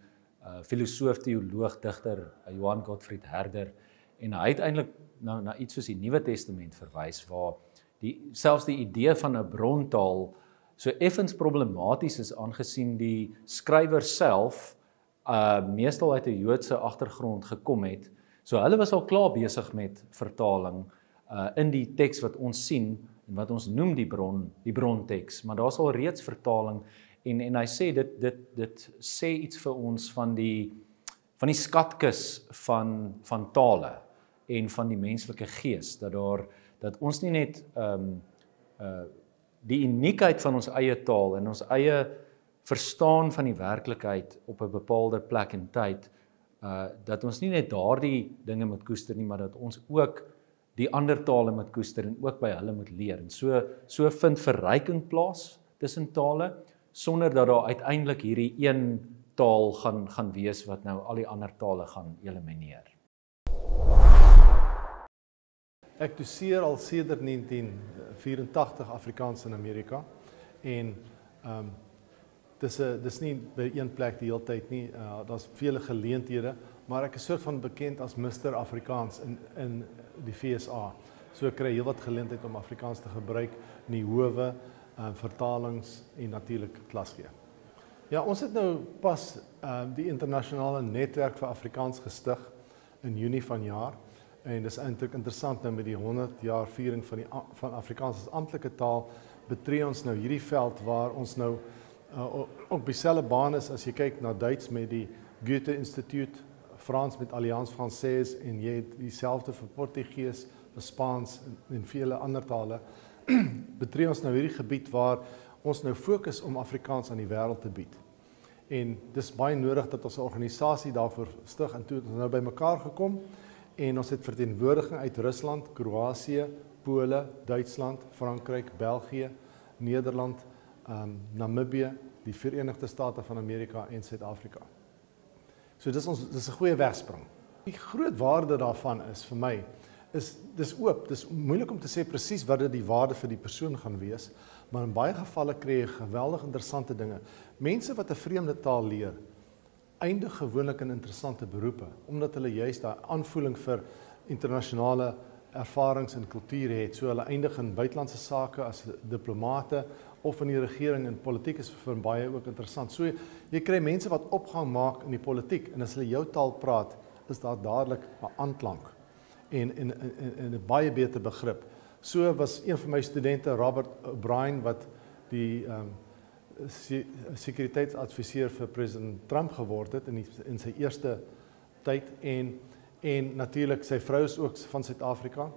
filosoof, teoloog, digter Johann Gottfried Herder, en hy het eintlik na iets soos die Nuwe Testament verwys, waar selfs die idee van 'n brontaal so effens problematies is, aangesien die skrywer self meestal uit 'n Joodse agtergrond gekom het. So hulle was al klaar besig met vertaling in die teks wat ons sien en wat ons noem die bronteks, maar daar's al reeds vertaling en hy sê dit sê iets vir ons van die skatkis van tale en van die menslike gees, dat ons nie net die uniekheid van ons eie taal en ons eie verstaan van die werklikheid op 'n bepaalde plek en tyd, dat ons nie net daardie dinge moet koester nie, maar dat ons ook die ander tale moet koester en ook by hulle moet leer. En so vind verryking plaas tussen tale, sonder dat daar uiteindelik hierdie een taal gaan wees wat nou al die ander tale gaan elimineer. Ek doseer al sedert 1984 Afrikaans in Amerika en dis nie by een plek die hele tyd nie, daar's vele geleenthede, maar ek is soort van bekend as Mr. Afrikaans in die FSA. So ek kry heelwat geleentheid om Afrikaans te gebruik in die howe, vertalings en natuurlik klas gee. Ja, ons het nou pas die internasionale netwerk vir Afrikaans gestig in Junie vanjaar. En dis eintlik interessant nou met die 100 jaar viering van Afrikaans as amptelike taal, betree ons nou hierdie veld waar ons nou op dieselfde baan is as jy kyk na Duits met die Goethe Instituut, Frans met Alliance Française en jy het dieselfde vir Portugees, vir Spaans en vele ander tale. Betree ons nou hierdie gebied waar ons nou fokus om Afrikaans aan die wêreld te bied. En dis baie nodig dat ons 'n organisasie daarvoor stig en toe het ons nou bymekaar gekom en ons het verteenwoordiging uit Rusland, Kroasie, Pole, Duitsland, Frankryk, België, Nederland, Namibië, die Verenigde State van Amerika en Suid-Afrika. So dis 'n goeie wegspring. Die groot waarde daarvan is vir my dis oop. Dis moeilik om te sê presies wat dit die waarde vir die persoon gaan wees, maar in baie gevalle kry jy geweldig interessante dinge. Mense wat 'n vreemde taal leer, eindig gewoonlik in interessante beroepe, omdat hulle juist daai aanvoeling vir internasionale ervarings en kulture het. So hulle eindig in buitelandse sake as diplomate of in die regering en politiek is vir baie ook interessant. So jy kry mense wat opgang maak in die politiek en as hulle jou taal praat, is daar dadelik 'n aanklank en 'n baie beter begrip. So was een van my studente, Robert O'Brien, wat die sekuriteitsadviseur vir president Trump geword het in sy eerste tyd en En natuurlik sy vrou is ook van Suid-Afrika,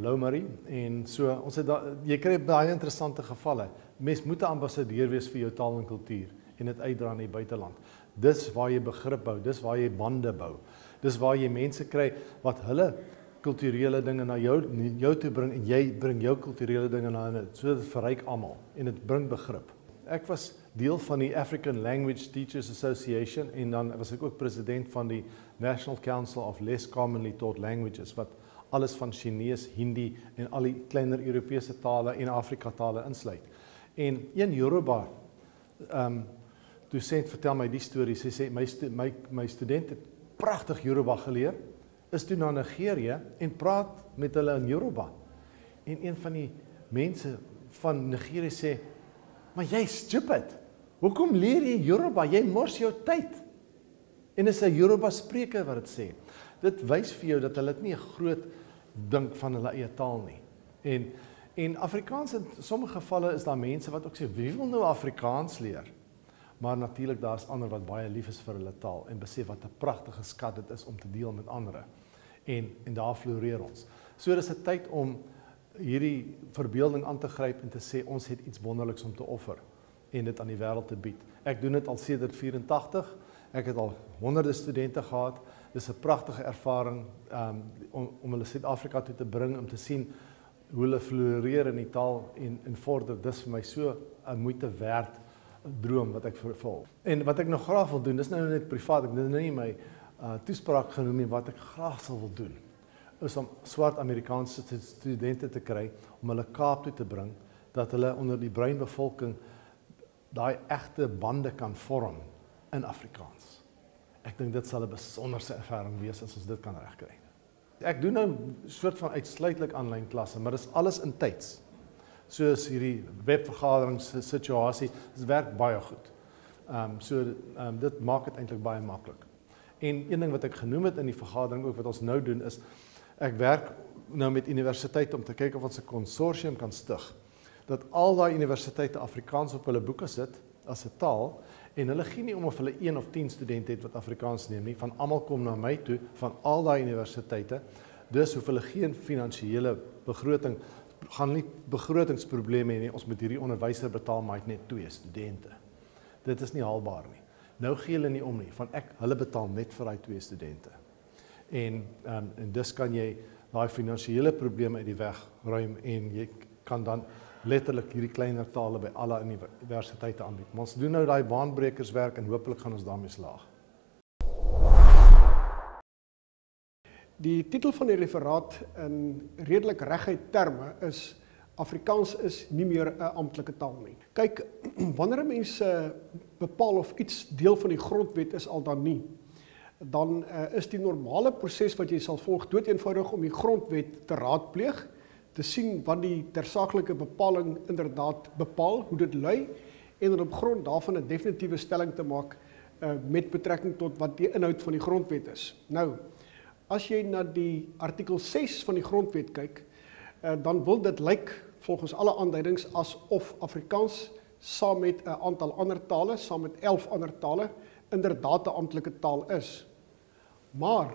Lou Marie, en so ons het jy kry baie interessante gevalle. Mens moet 'n ambassadeur wees vir jou taal en kultuur en dit uitdra in die buiteland. Dis waar jy begrip bou, dis waar jy bande bou. Dis waar jy mense kry wat hulle kulturele dinge na jou toe bring en jy bring jou kulturele dinge na hulle. So dit verryk almal en dit bring begrip. Ek was deel van die African Language Teachers Association en dan was ek ook president van die National Council of Less Commonly Taught Languages wat alles van Chinees, Hindi en al die kleiner Europese tale en Afrika tale insluit. En een Yoruba dosent vertel my die storie. Sy sê my student het pragtig Yoruba geleer, is toe na Nigerië en praat met hulle in Yoruba. En een van die mense van Nigerië sê, maar jy's stupid. Hoekom leer jy Yoruba? Jy mors jou tyd. En is 'n Yoruba spreker wat dit sê. Dit wys vir jou dat hulle dit nie 'n groot dink van hulle eie taal nie. En Afrikaans in sommige gevalle is daar mense wat ook sê, wie wil nou Afrikaans leer? Maar natuurlik daar's ander wat baie lief is vir hulle taal en besef wat 'n pragtige skat dit is om te deel met ander. En daar floreer ons. So dis 'n tyd om hierdie verbeelding aan te gryp en te sê ons het iets wonderliks om te offer en dit aan die wêreld te bied. Ek doen dit al sedert 84. Ek het al honderde studente gehad. Dis 'n pragtige ervaring om hulle Suid-Afrika toe te bring om te sien hoe hulle floreer in die taal en vorder. Dis vir my so 'n moeite werd droom wat ek vervul. En wat ek nog graag wil doen, dis nou net privaat, ek het nou nie my toespraak genoem nie, wat ek graag sal wil doen, is om swart Amerikaanse studente te kry, om hulle Kaap toe te bring, dat hulle onder die bruin bevolking daai egte bande kan vorm in Afrikaans. Ek dink dit sal 'n besonderse ervaring wees as ons dit kan regkry. Ek doen nou 'n soort van uitsluitlik aanlyn klasse, maar dis alles in tyds. Soos hierdie webvergaderingssituasie, dit werk baie goed. Dit maak dit eintlik baie maklik. En een ding wat ek genoem het in die vergadering ook wat ons nou doen is, ek werk nou met universiteite om te kyk of ons 'n konsortium kan stig, dat al daai universiteite Afrikaans op hulle boeke sit as 'n taal, en hulle gee nie om of hulle 1 of 10 studente het wat Afrikaans neem nie, van almal kom na my toe, van al daai universiteite, dus hoef hulle geen finansiële begroting, gaan nie begrotingsprobleme hê nie, ons moet hierdie onderwyser betaal, maar hy het net 2 studente. Dit is nie haalbaar nie. Nou gee hulle nie om nie, van hulle betaal net vir daai 2 studente. En dus kan jy daai finansiële probleme uit die weg ruim en jy kan dan letterlik hierdie kleiner tale by alle universiteite aanbied. Maar ons doen nou daai baanbrekerswerk en hopelik gaan ons daarmee slaag. Die titel van die referaat in redelik reguit terme is Afrikaans is nie meer 'n amptelike taal nie. Kyk, wanneer mense bepaal of iets deel van die grondwet is al dan nie, dan is die normale proses wat jy sal volg doeteenvoudig om die grondwet te raadpleeg, te sien wat die tersaaklike bepaling inderdaad bepaal, hoe dit lui, en dan op grond daarvan 'n definitiewe stelling te maak met betrekking tot wat die inhoud van die grondwet is. Nou, as jy na die artikel 6 van die grondwet kyk, dan wil dit lyk volgens alle aanduidings asof Afrikaans saam met 'n aantal ander tale, saam met 11 ander tale, inderdaad 'n amptelike taal is. Maar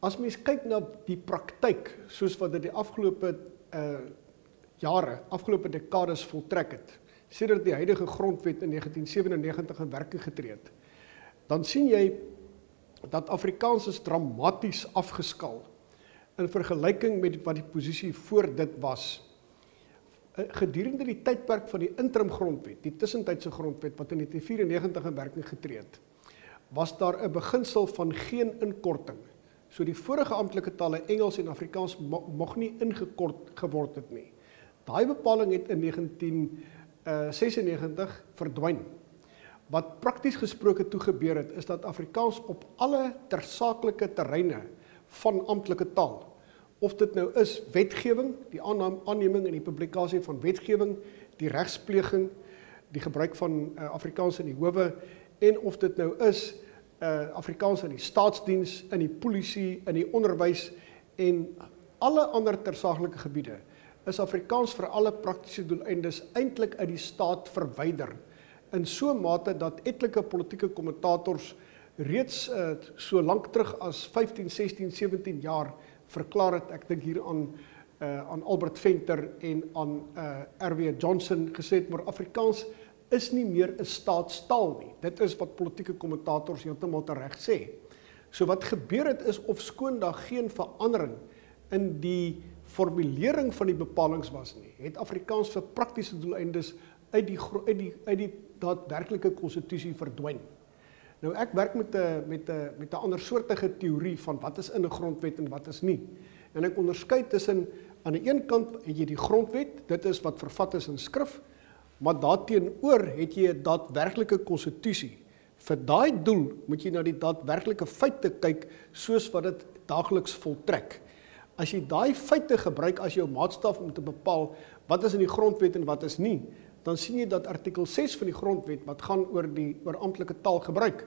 as mens kyk na die praktyk, soos wat dit die afgelope jare, afgelope dekades voltrek het, sedert die huidige grondwet in 1997 in werking getree het, dan sien jy dat Afrikaans is dramaties afgeskaal in vergelyking met wat die posisie voor dit was. Gedurende die tydperk van die interim grondwet, die tussentydse grondwet wat in 1994 in werking getree het, was daar 'n beginsel van geen inkorting. So die vorige amptelike tale Engels en Afrikaans mag nie ingekort geword het nie. Daai bepaling het in 1996 verdwyn. Wat prakties gesproke toe gebeur het, is dat Afrikaans op alle tersaaklike terreine van amptelike taal, of dit nou is wetgewing, die aanneming en die publikasie van wetgewing, die regspleging, die gebruik van Afrikaans in die howe, en of dit nou is Afrikaans in die staatsdiens, in die polisie, in die onderwys en alle ander tersaaklike gebiede, is Afrikaans vir alle praktiese doeleindes eintlik uit die staat verwyder, in so 'n mate dat etlike politieke kommentators reeds so lank terug as 15, 16, 17 jaar verklaar het, ek dink hier aan Albert Venter en aan R.W. Johnson gesê het, maar Afrikaans is nie meer 'n staatstaal nie. Dit is wat politieke kommentators heeltemal tereg sê. So wat gebeur het is, ofskoon daar geen verandering in die formulering van die bepalings was nie, het Afrikaans vir praktiese doeleindes uit die daadwerklike konstitusie verdwyn. Nou ek werk met 'n andersoortige teorie van wat is in 'n grondwet en wat is nie. En ek onderskei tussen, aan die een kant het jy die grondwet, dit is wat vervat is in skrif, maar daarteenoor het jy 'n daadwerklike konstitusie. Vir daai doel moet jy na die daadwerklike feite kyk, soos wat dit daagliks voltrek. As jy daai feite gebruik as jou maatstaf om te bepaal wat is in die grondwet en wat is nie, dan sien jy dat artikel 6 van die grondwet, wat gaan oor amptelike taalgebruik,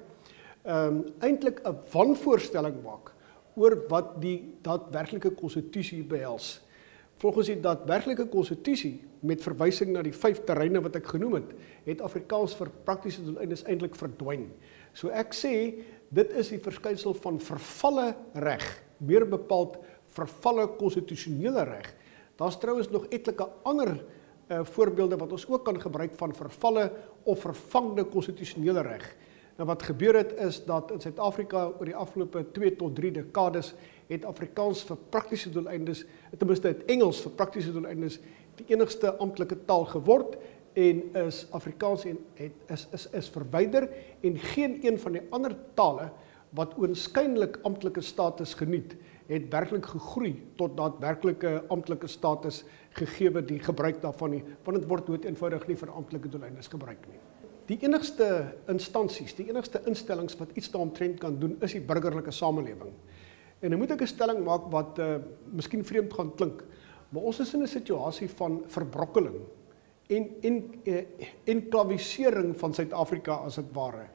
eintlik 'n wanvoorstelling maak oor wat die daadwerklike konstitusie behels. Volgens die daadwerklike konstitusie, met verwysing na die 5 terreine wat ek genoem het Afrikaans vir praktiese doeleindes eintlik verdwyn. So ek sê, dit is die verskynsel van vervalle reg, meer bepaald vervalle konstitusionele reg. Daar's trouwens nog etlike ander voorbeelde wat ons ook kan gebruik van vervalle of vervangde konstitusionele reg. Nou wat gebeur het is dat in Suid-Afrika oor die afgelope 2 tot 3 dekades het Afrikaans vir praktiese doeleindes, ten minste het Engels vir praktiese doeleindes die enigste amptelike taal geword en is Afrikaans is verwyder en geen een van die ander tale wat oënskynlik amptelike status geniet, het werklik gegroei tot daadwerklike amptelike status gegee die gebruik daarvan nie, want dit word doeteenvoudig nie vir amptelike doeleindes gebruik nie. Die enigste instansies, die enigste instellings wat iets daaromtrent kan doen, is die burgerlike samelewing. En dan moet ek 'n stelling maak wat miskien vreemd gaan klink, maar ons is in 'n situasie van verbrokkeling en enklavisering van Suid-Afrika as dit ware,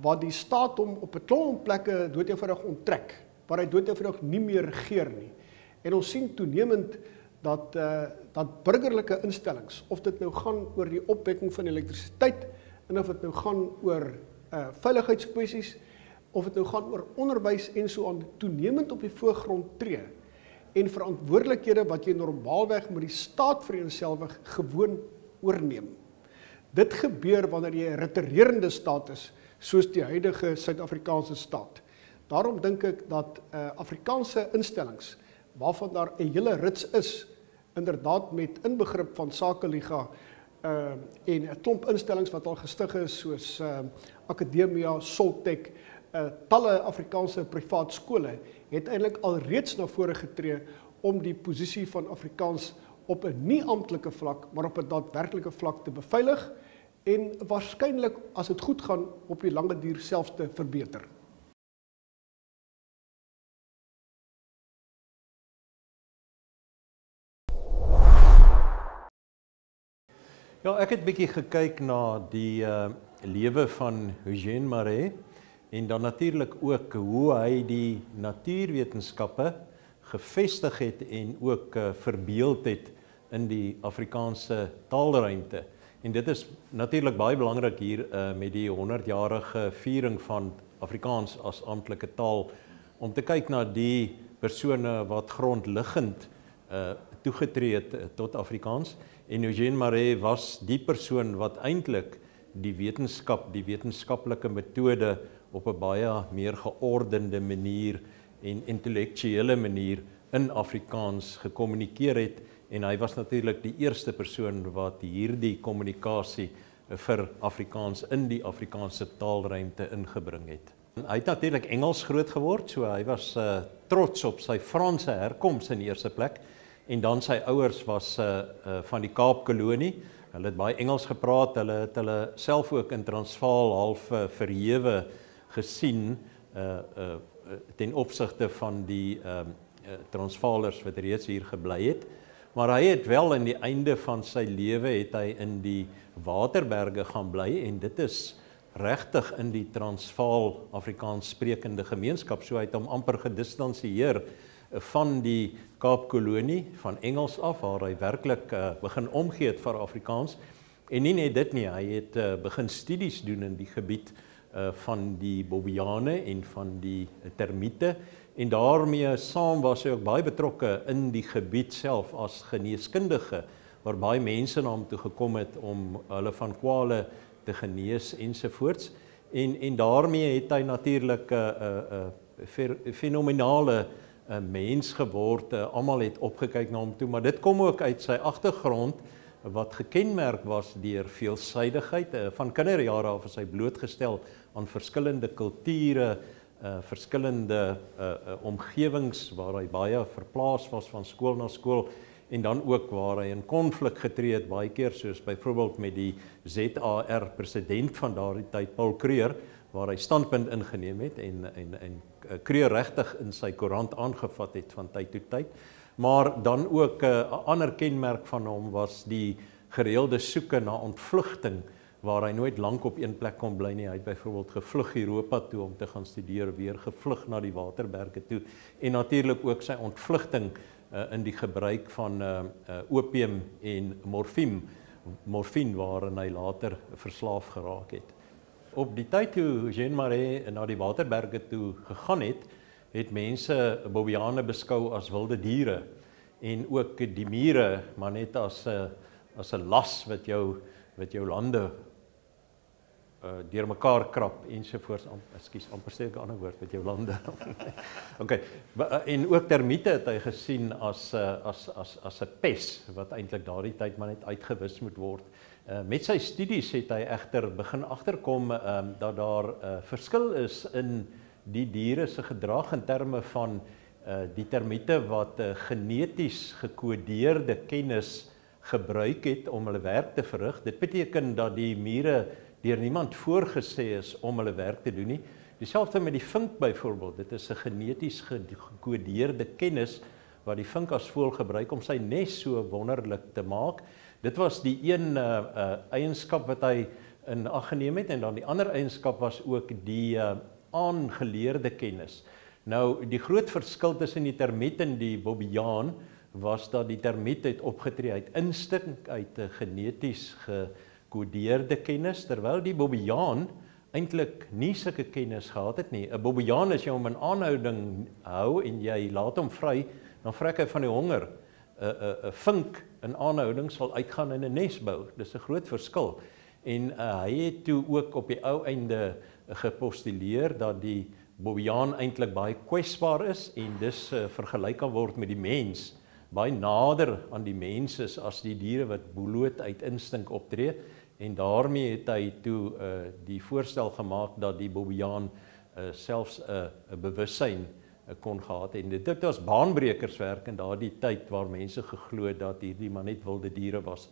waar die staat hom op 'n klomp plekke doeteenvoudig onttrek, waar hy doeteenvoudig nie meer regeer nie. En ons sien toenemend dat burgerlike instellings, of dit nou gaan oor die opwekking van elektrisiteit, en of dit nou gaan oor veiligheidskwessies, of dit nou gaan oor onderwys en so aan, toenemend op die voorgrond tree, en verantwoordelikhede wat jy normaalweg met die staat vereenselwig gewoon oorneem. Dit gebeur wanneer jy 'n retererende staat is, soos die huidige Suid-Afrikaanse staat. Daarom dink ek dat Afrikaanse instellings, waarvan daar 'n hele rits is, inderdaad met inbegrip van Sakeliga en 'n klomp instellings wat al gestig is, soos Akademia, Soltech, talle Afrikaanse privaat skole, het eintlik al reeds na vore getree om die posisie van Afrikaans op 'n nie-amptelike vlak, maar op 'n daadwerklike vlak te beveilig en waarskynlik, as dit goed gaan, op die lange duur selfs te verbeter. Ja, ek het bietjie gekyk na die lewe van Eugène Marais en dan natuurlik ook hoe hy die natuurwetenskappe gevestig het en ook verbeeld het in die Afrikaanse taalruimte. En dit is natuurlik baie belangrik hier met die 100-jarige viering van Afrikaans as amptelike taal, om te kyk na die persone wat grondliggend toegetree het tot Afrikaans. En Eugène Marais was die persoon wat eintlik die wetenskaplike metode op 'n baie meer geordende manier en intellektuele manier in Afrikaans gekommunikeer het, en hy was natuurlik die eerste persoon wat hierdie kommunikasie vir Afrikaans in die Afrikaanse taalruimte ingebring het. Hy het natuurlik Engels groot geword, so hy was trots op sy Franse herkoms in die eerste plek, en dan sy ouers was van die Kaapkolonie. Hulle het baie Engels gepraat, hulle het hulle self ook in Transvaal half verhewe gesien ten opsigte van die Transvaalers wat reeds hier gebly het. Maar hy het wel in die einde van sy lewe het hy in die Waterberge gaan bly, en dit is regtig in die Transvaal Afrikaans sprekende gemeenskap, so hy het hom amper gedistansieer van die Kaapkolonie, van Engels af, waar hy werklik begin omgee het vir Afrikaans. En nie net dit nie, hy het begin studies doen in die gebied van die bobiane en van die termiete. En daarmee saam was hy ook baie betrokke in die gebied self as geneeskundige, waar baie mense na hom toe gekom het om hulle van kwale te genees ensovoorts. En daarmee het hy natuurlik 'n fenomenale mens geword. Almal het opgekyk na hom toe, maar dit kom ook uit sy agtergrond wat gekenmerk was deur veelsidigheid. Van kinderjare af is hy blootgestel aan verskillende kulture, verskillende omgewings waar hy baie verplaas was van skool na skool, en dan ook waar hy in konflik getree het baie keer, soos byvoorbeeld met die ZAR president van daardie tyd, Paul Kruger, waar hy standpunt ingeneem het en Kruger regtig in sy koerant aangevat het van tyd tot tyd. Maar dan ook 'n ander kenmerk van hom was die gereelde soeke na ontvlugting, waar hy nooit lank op een plek kon bly nie. Hy het byvoorbeeld gevlug Europa toe om te gaan studeer, weer gevlug na die Waterberge toe, en natuurlik ook sy ontvlugting in die gebruik van opium en morfine waarin hy later verslaaf geraak het. Op die tyd toe Eugène Marais na die Waterberge toe gegaan het mense bobiane beskou as wilde diere, en ook die mure maar net as 'n las wat jou lande deur mekaar krap ensovoorts. Ekskuus, amper sê ek 'n ander woord, wat jou lande. Okay. En ook termiete het hy gesien as 'n pes wat eintlik daardie tyd maar net uitgewis moet word. Met sy studies het hy egter begin agterkom dat daar verskil is in die diere se gedrag in terme van die termiete wat geneties gekodeerde kennis gebruik het om hulle werk te verrig. Dit beteken dat die mure deur niemand voorgesê is om hulle werk te doen nie. Dieselfde met die vink byvoorbeeld. Dit is 'n geneties gekodeerde kennis wat die vink as voël gebruik om sy nes so wonderlik te maak. Dit was die een eienskap wat hy in ag geneem het, en dan die ander eienskap was ook die aangeleerde kennis. Nou, die groot verskil tussen die termiet en die bobiaan was dat die termiet het opgetree uit instink, uit geneties gekodeerde kennis, terwyl die bobiaan eintlik nie sulke kennis gehad het nie. 'n Bobiaan as jy hom in aanhouding hou en jy laat hom vry, dan vrek hy van die honger. 'n Vink in aanhouding sal uitgaan en 'n nes bou. Dis 'n groot verskil. En hy het toe ook op die ou einde gepostuleer dat die bobiaan eintlik baie kwesbaar is en dus vergelyk kan word met die mens, baie nader aan die mens is as die diere wat bloot uit instink optree, en daarmee het hy toe die voorstel gemaak dat die bobiaan selfs 'n bewussyn kon gehad het. En dit was baanbrekerswerk in daardie tyd waar mense geglo het dat hierdie maar net wilde diere was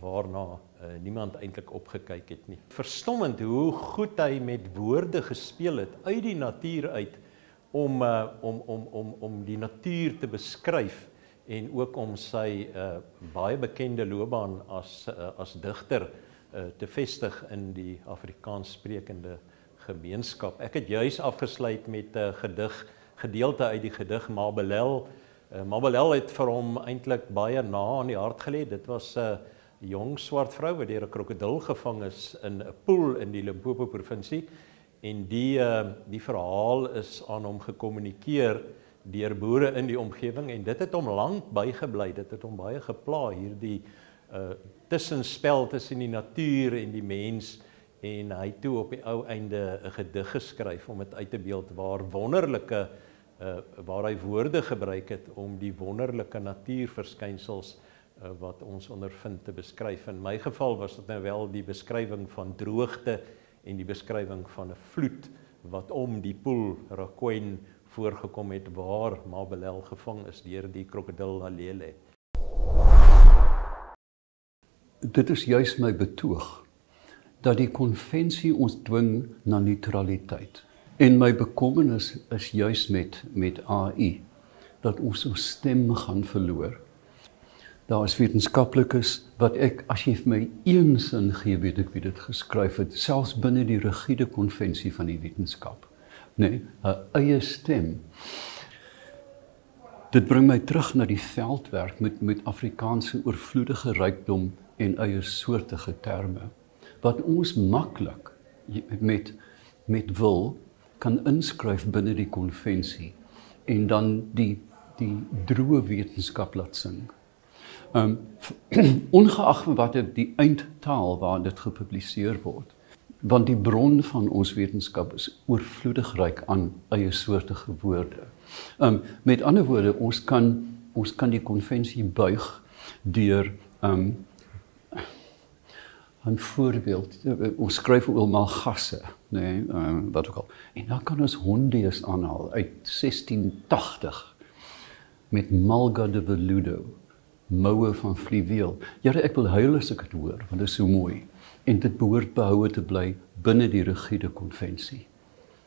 waarna niemand eintlik opgekyk het nie. Verstommend hoe goed hy met woorde gespeel het uit die natuur uit om die natuur te beskryf en ook om sy baie bekende loopbaan as digter te vestig in die Afrikaans sprekende gemeenskap. Ek het juis afgesluit met 'n gedeelte uit die gedig Mabelel. Mabelel het vir hom eintlik baie na aan die hart gelê. Dit was 'n jong swart vrou wat deur 'n krokodil gevang is in 'n poel in die Limpopo provinsie, en die verhaal is aan hom gekommunikeer deur boere in die omgewing, en dit het hom lank bygebly. Dit het hom baie gepla, hierdie tussenspel tussen die natuur en die mens, en hy het toe op die ou einde 'n gedig geskryf om dit uit te beeld waar hy woorde gebruik het om die wonderlike natuurverskynsels wat ons ondervind te beskryf. In my geval was dit nou wel die beskrywing van droogte en die beskrywing van 'n vloed wat om die poel Rakwena voorgekom het waar Mabelel gevang is deur die krokodil Halele. Dit is juis my betoog dat die konvensie ons dwing na neutraliteit. En my bekommernis is juis met AI, dat ons ons stem gaan verloor. Daar is wetenskaplikes wat as jy vir my een sin gee, weet ek wie dit geskryf het, selfs binne die rigiede konvensie van die wetenskap. Nee, 'n eie stem. Dit bring my terug na die veldwerk met Afrikaanse oorvloedige rykdom en eie soortige terme, wat ons maklik met met wil kan inskryf binne die konvensie en dan die droë wetenskap laat sing. Ongeag wat die eindtaal waar dit gepubliseer word, want die bron van ons wetenskap is oorvloedig ryk aan eie soortige woorde. Met ander woorde, ons kan die konvensie buig deur 'n voorbeeld. Ons skryf oor malgasse, nee, wat ook al. En dan kan ons hondees aanhaal uit 1680 met Malga de Veludo, moue van fluweel. Here, ek wil huil as ek dit hoor, want dit is so mooi. En dit behoort behoue te bly binne die rigiede konvensie.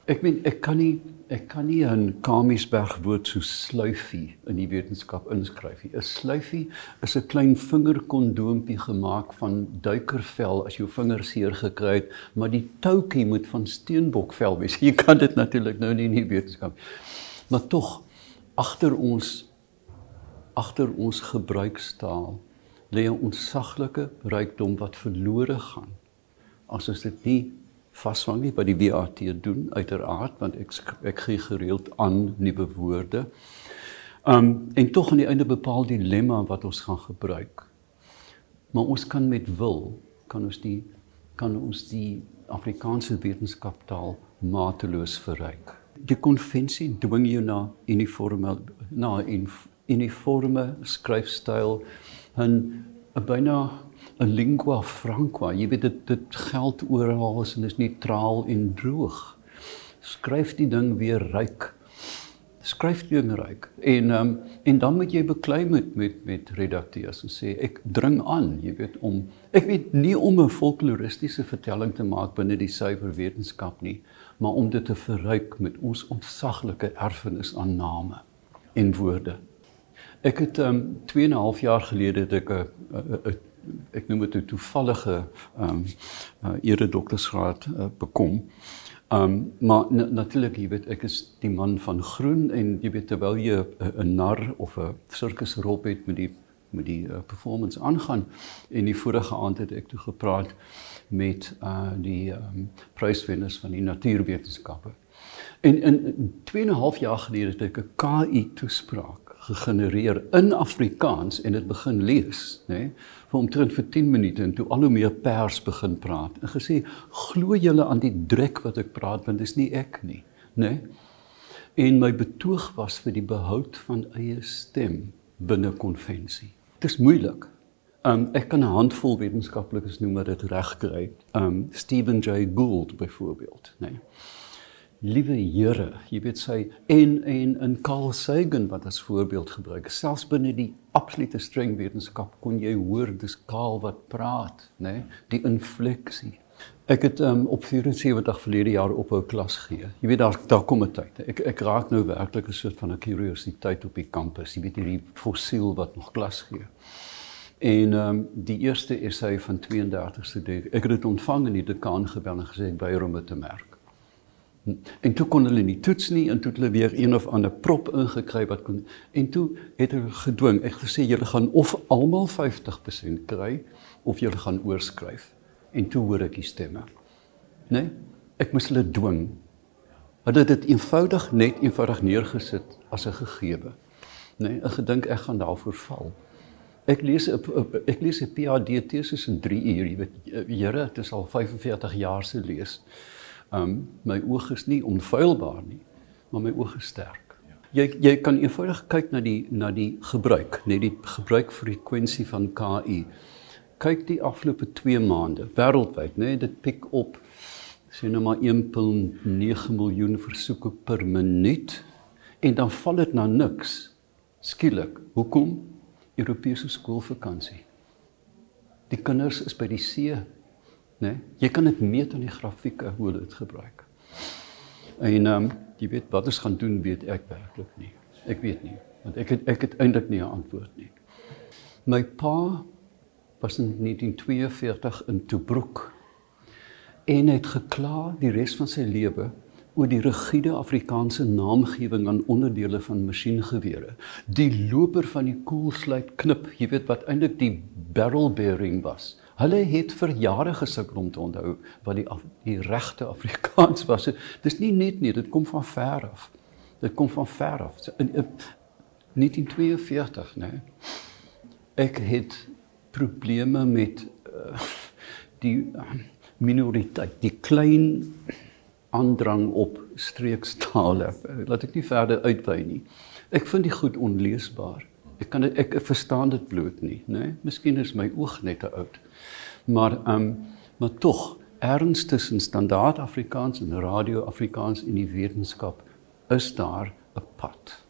Ek meen, ek kan nie 'n Kamiesberg woord so sluifie in die wetenskap inskryf nie. 'n Sluifie is 'n klein vingerkondoompie gemaak van duikervel as jou vinger seer gekry het, maar die toukie moet van steenbokvel wees. Jy kan dit natuurlik nou nie in die wetenskap. Maar tog, agter ons gebruikstaal lê 'n ontsaglike rykdom wat verlore gaan as ons dit nie vasvang nie, wat die WAT doen, uiteraard, want ek gee gereeld aan nuwe woorde. En tog aan die einde bepaal die lemma wat ons gaan gebruik. Maar ons kan met wil, kan ons die Afrikaanse wetenskaptaal mateloos verryk. Die konvensie dwing jou na uniforme skryfstyl, byna 'n lingua franca. Jy weet, dit geld oral en is neutraal en droog. Skryf die ding weer ryk. Skryf die ding ryk. En dan moet jy beklei met redakteurs en sê, ek dring aan, jy weet, nie om 'n folkloristiese vertelling te maak binne die suiwer wetenskap nie, maar om dit te verryk met ons ontsaglike erfenis aan name en woorde. Ek het 2,5 jaar gelede het ek noem dit 'n toevallige eredoktorsgraad bekom. Maar natuurlik, jy weet, ek is die man van groen en jy weet, terwyl jy 'n nar of 'n sirkusrop het met die performance aangaan, en die vorige aand het ek toe gepraat met die pryswenners van die natuurwetenskappe. En 2,5 jaar gelede het ek 'n KI toespraak gegenereer in Afrikaans en dit begin lees, né? Vir omtrent 10 minute en toe al hoe meer pers begin praat en gesê, glo julle aan die drek wat ek praat, want dis nie ek nie, né? En my betoog was vir die behoud van eie stem binne konvensie. Dit is moeilik. Ek kan 'n handvol wetenskaplikes noem wat dit reg kry. Stephen Jay Gould byvoorbeeld, né? Liewe Here, jy weet sy en Carl Sagan wat as voorbeeld gebruik. Selfs binne die absolute streng wetenskap kon jy hoor dis Carl wat praat, né? Die infleksie. Ek het op 74 verlede jaar ophou klas gee. Jy weet daar kom 'n tyd. Ek raak nou werklik 'n soort van 'n kuriositeit op die kampus. Jy weet hierdie fossiel wat nog klas gee. En die eerste essay van 32 studente. Ek het dit ontvang en die dekaan gebel en gesê ek weier om dit te merk. En toe kon hulle nie toets nie, en toe het hulle weer een of ander prop ingekry wat kon, en toe het hulle gedwing, ek gesê, julle gaan of almal 50% kry, of julle gaan oorskryf. En toe hoor ek die stemme. Nee? Ek moes hulle dwing. Hulle het dit eenvoudig neergesit as 'n gegewe. Nee? En gedink ek gaan daarvoor val. Ek lees 'n PhD tesis in 3 uur, jy weet, Here, het is al 45 jaar se lees. My oog is nie onfeilbaar nie, maar my oog is sterk. Jy kan eenvoudig kyk na die gebruik, net die gebruikfrekwensie van KI. Kyk die afgelope 2 maande, wêreldwyd, dit piek op, sê nou maar 1,9 miljoen versoeke per minuut, en dan val dit na niks, skielik. Hoekom? Europese skoolvakansie. Die kinders is by die see, nee? Jy kan dit meet aan die grafieke hoe hulle dit gebruik. En jy weet wat ons gaan doen, weet ek werklik nie. Ek weet nie, want ek het eintlik nie 'n antwoord nie. My pa was in 1942 in Tobruk en het gekla die res van sy lewe oor die rigiede Afrikaanse naamgewing aan onderdele van masjiengewere. Die loper van die koelsluit knip, jy weet wat eintlik die barrel bearing was. Hulle het vir jare gesukkel om te onthou wat die regte Afrikaans was. Dis nie net nie, dit kom van ver af. Dit kom van ver af. In 1942, nee. Ek het probleme met die minoriteit, die klein aandrang op streekstale. Laat ek nie verder uitwy nie. Ek vind die goed onleesbaar. Ek verstaan dit bloot nie, né? Miskien is my oog net te oud. Maar tog, erns tussen standaard Afrikaans en radio Afrikaans in die wetenskap is daar 'n pad.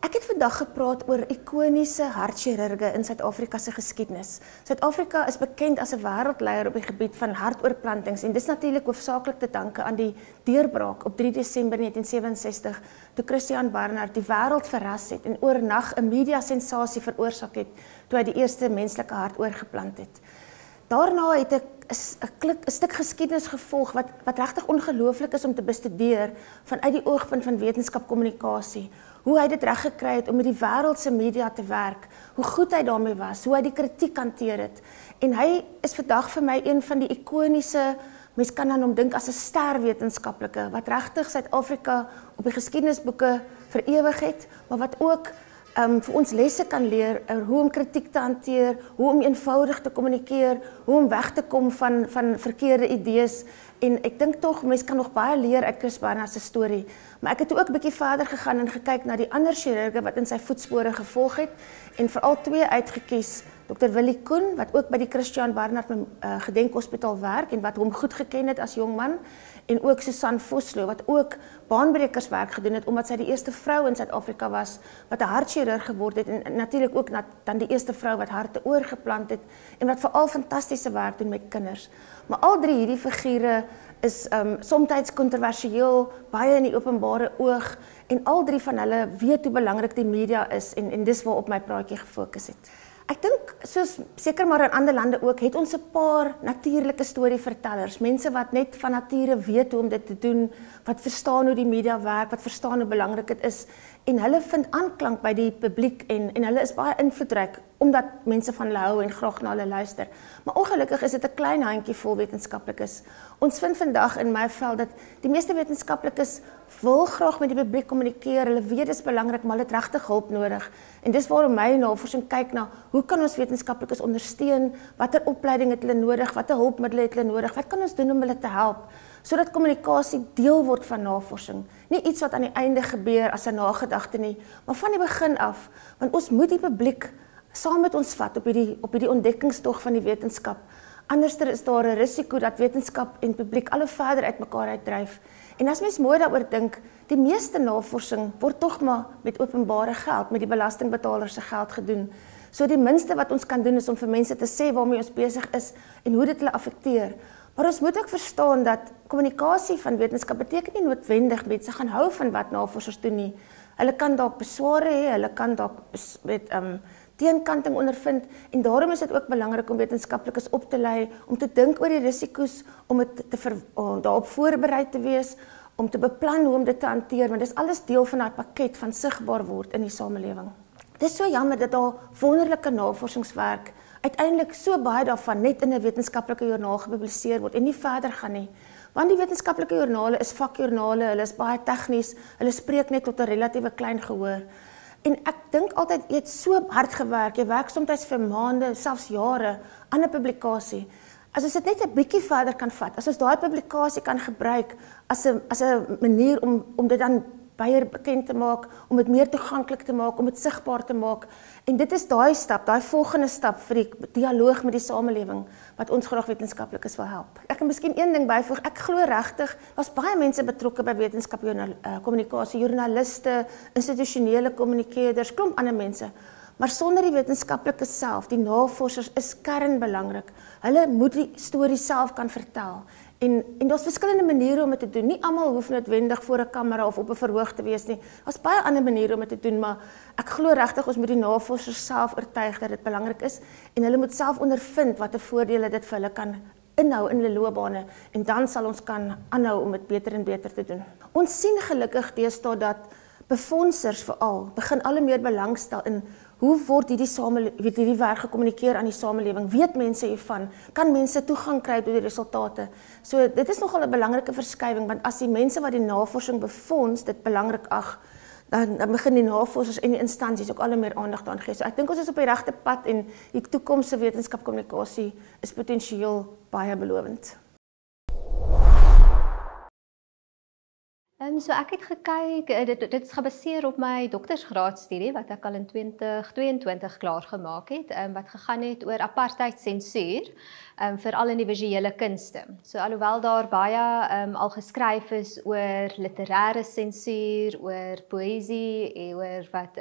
Ek het vandag gepraat oor ikoniese hartchirurge in Suid-Afrika se geskiedenis. Suid-Afrika is bekend as 'n wêreldleier op die gebied van hartoortplantings en dis natuurlik hoofsaaklik te danke aan die deurbraak op 3 Desember 1967 toe Christiaan Barnard die wêreld verras het en oornag 'n media-sensasie veroorsaak het toe hy die eerste menslike hart oorgeplant het. Daarna het ek 'n stuk geskiedenis gevolg wat regtig ongelooflik is om te bestudeer vanuit die oogpunt van wetenskapkommunikasie. Hoe hy dit reg gekry het om met die wêreldse media te werk, hoe goed hy daarmee was, hoe hy die kritiek hanteer het. En hy is vandag vir my een van die ikoniese, mens kan aan hom dink as 'n sterwetenskaplike wat regtig Suid-Afrika op die geskiedenisboeke vir ewig het, maar wat ook vir ons lesse kan leer hoe om kritiek te hanteer, hoe om eenvoudig te kommunikeer, hoe om weg te kom van verkeerde idees. En ek dink tog mense kan nog baie leer uit Chris Barnard se storie. Maar ek het ook 'n bietjie verder gegaan en gekyk na die ander chirurge wat in sy voetspore gevolg het en veral 2 uitgekies. Dr. Willie Koen wat ook by die Christiaan Barnard Gedenkhospitaal werk en wat hom goed geken het as jong man, en ook Susan Vosloo wat ook baanbrekerswerk gedoen het omdat sy die eerste vrou in Suid-Afrika was wat 'n hartchirurg geword het en natuurlik ook dan die eerste vrou wat harte oorgeplant het en wat veral fantastiese werk doen met kinders. Maar al 3 hierdie figure is soms kontroversieel, baie in die openbare oog en al 3 van hulle weet hoe belangrik die media is en dis waarop my praatjie gefokus het. Ek dink, soos seker maar in ander lande ook, het ons 'n paar natuurlike storievertellers, mense wat net van nature weet hoe om dit te doen, wat verstaan hoe die media werk, wat verstaan hoe belangrik dit is, en hulle vind aanklank by die publiek en hulle is baie invloedryk, omdat mense van hulle hou en graag na hulle luister. Maar ongelukkig is dit 'n klein handjievol wetenskaplikes. Ons vind vandag in my veld dat die meeste wetenskaplikes wil graag met die publiek kommunikeer, hulle weet dit is belangrik, maar hulle het regtig hulp nodig. En dis waarom my navorsing kyk na, hoe kan ons wetenskaplikes ondersteun, watter opleiding het hulle nodig, watter hulpmiddels het hulle nodig, wat kan ons doen om hulle te help, sodat kommunikasie deel word van navorsing. Nie iets wat aan die einde gebeur as 'n nagedagte nie, maar van die begin af, want ons moet die publiek saam met ons vat op hierdie ontdekkingstog van die wetenskap. Anderster is daar 'n risiko dat wetenskap en publiek al hoe verder uit mekaar uitdryf. En as mens mooi daaroor dink, die meeste navorsing word tog maar met openbare geld, met die belastingbetalers se geld gedoen. So die minste wat ons kan doen is om vir mense te sê waarmee ons besig is en hoe dit hulle affekteer. Maar ons moet ook verstaan dat kommunikasie van wetenskap beteken nie noodwendig mense gaan hou van wat navorsers doen nie. Hulle kan dalk besware hê, hulle kan dalk met teenkanting ondervind en daarom is dit ook belangrik om wetenskaplikes op te lei, om te dink oor die risiko's, om daarop voorberei te wees, om te beplan hoe om dit te hanteer, want dis alles deel van daai pakket van sigbaar word in die samelewing. Dis so jammer dat daar wonderlike navorsingswerk uiteindelik so baie daarvan net in 'n wetenskaplike joernaal gepubliseer word en nie verder gaan nie. Want die wetenskaplike joernale is vakjoernale, hulle is baie tegnies, hulle spreek net tot 'n relatiewe klein gehoor. En ek dink altyd, jy het so hard gewerk, jy werk soms vir maande, selfs jare, aan 'n publikasie. As ons dit net 'n bietjie verder kan vat, as ons daai publikasie kan gebruik as 'n manier om dit dan baie bekend te maak, om dit meer toeganklik te maak, om dit sigbaar te maak. En dit is daai stap, daai volgende stap vir die dialoog met die samelewing, wat ons graag wetenskaplikes wil help. Ek kan miskien een ding byvoeg, ek glo regtig, daar's baie mense betrokke by wetenskap, kommunikasie, joernaliste, institusionele kommunikeerders, klomp ander mense. Maar sonder die wetenskaplikes self, die navorsers is kernbelangrik. Hulle moet die storie self kan vertel. En daar's verskillende maniere om dit te doen. Nie almal hoef noodwendig voor 'n kamera of op 'n verhoog te wees nie. Daar's baie ander maniere om dit te doen, maar ek glo regtig ons moet die navorsers self oortuig dat dit belangrik is en hulle moet self ondervind watter voordele dit vir hulle kan inhou in hulle loopbane en dan sal ons kan aanhou om dit beter en beter te doen. Ons sien gelukkig deesdae dat befondsers veral begin al hoe meer belangstel in Hoe word hierdie werk gekommunikeer aan die samelewing? Weet mense hiervan? Kan mense toegang kry tot die resultate? So dit is nogal 'n belangrike verskywing, want as die mense wat die navorsing befonds dit belangrik ag, dan begin die navorsers en die instansies ook al meer aandag daaraan gee. So ek dink ons is op die regte pad en die toekoms se wetenskapkommunikasie is potensieel baie belovend. So ek het gekyk, dit is gebaseer op my doktorsgraadstudie wat ek al in 2022 klaar gemaak het, wat gegaan het oor apartheid sensuur, veral in die visuele kunste. So alhoewel daar baie al geskryf is oor literêre sensuur, oor poësie en oor wat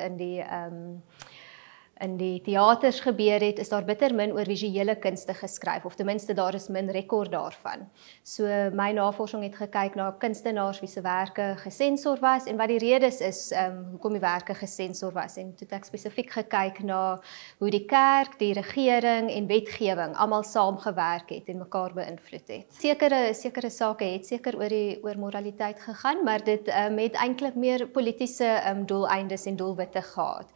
in die teaters gebeur het, is daar bitter min oor visuele kunste geskryf, of ten minste daar is min rekord daarvan. So my navorsing het gekyk na kunstenaars wie se werke gesensor was en wat die redes is hoekom die werke gesensor was. En toe het ek spesifiek gekyk na hoe die kerk, die regering en wetgewing almal saamgewerk het en mekaar beïnvloed het. Sekere sake het seker oor moraliteit gegaan, maar dit het eintlik meer politiese doeleindes en doelwitte gehad.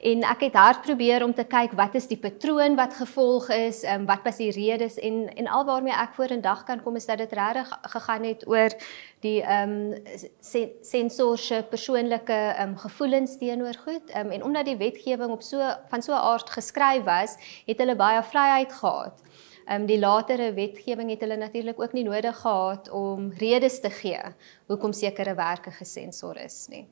En ek het hard probeer om te kyk wat is die patroon wat gevolg is, wat was die redes en al waarmee ek vorendag kan kom is dat dit regtig gegaan het oor die sensorse persoonlike gevoelens teenoor goed. En omdat die wetgewing van so 'n aard geskryf was, het hulle baie vryheid gehad. Die latere wetgewing het hulle natuurlik ook nie nodig gehad om redes te gee hoekom sekere werke gesensor is nie.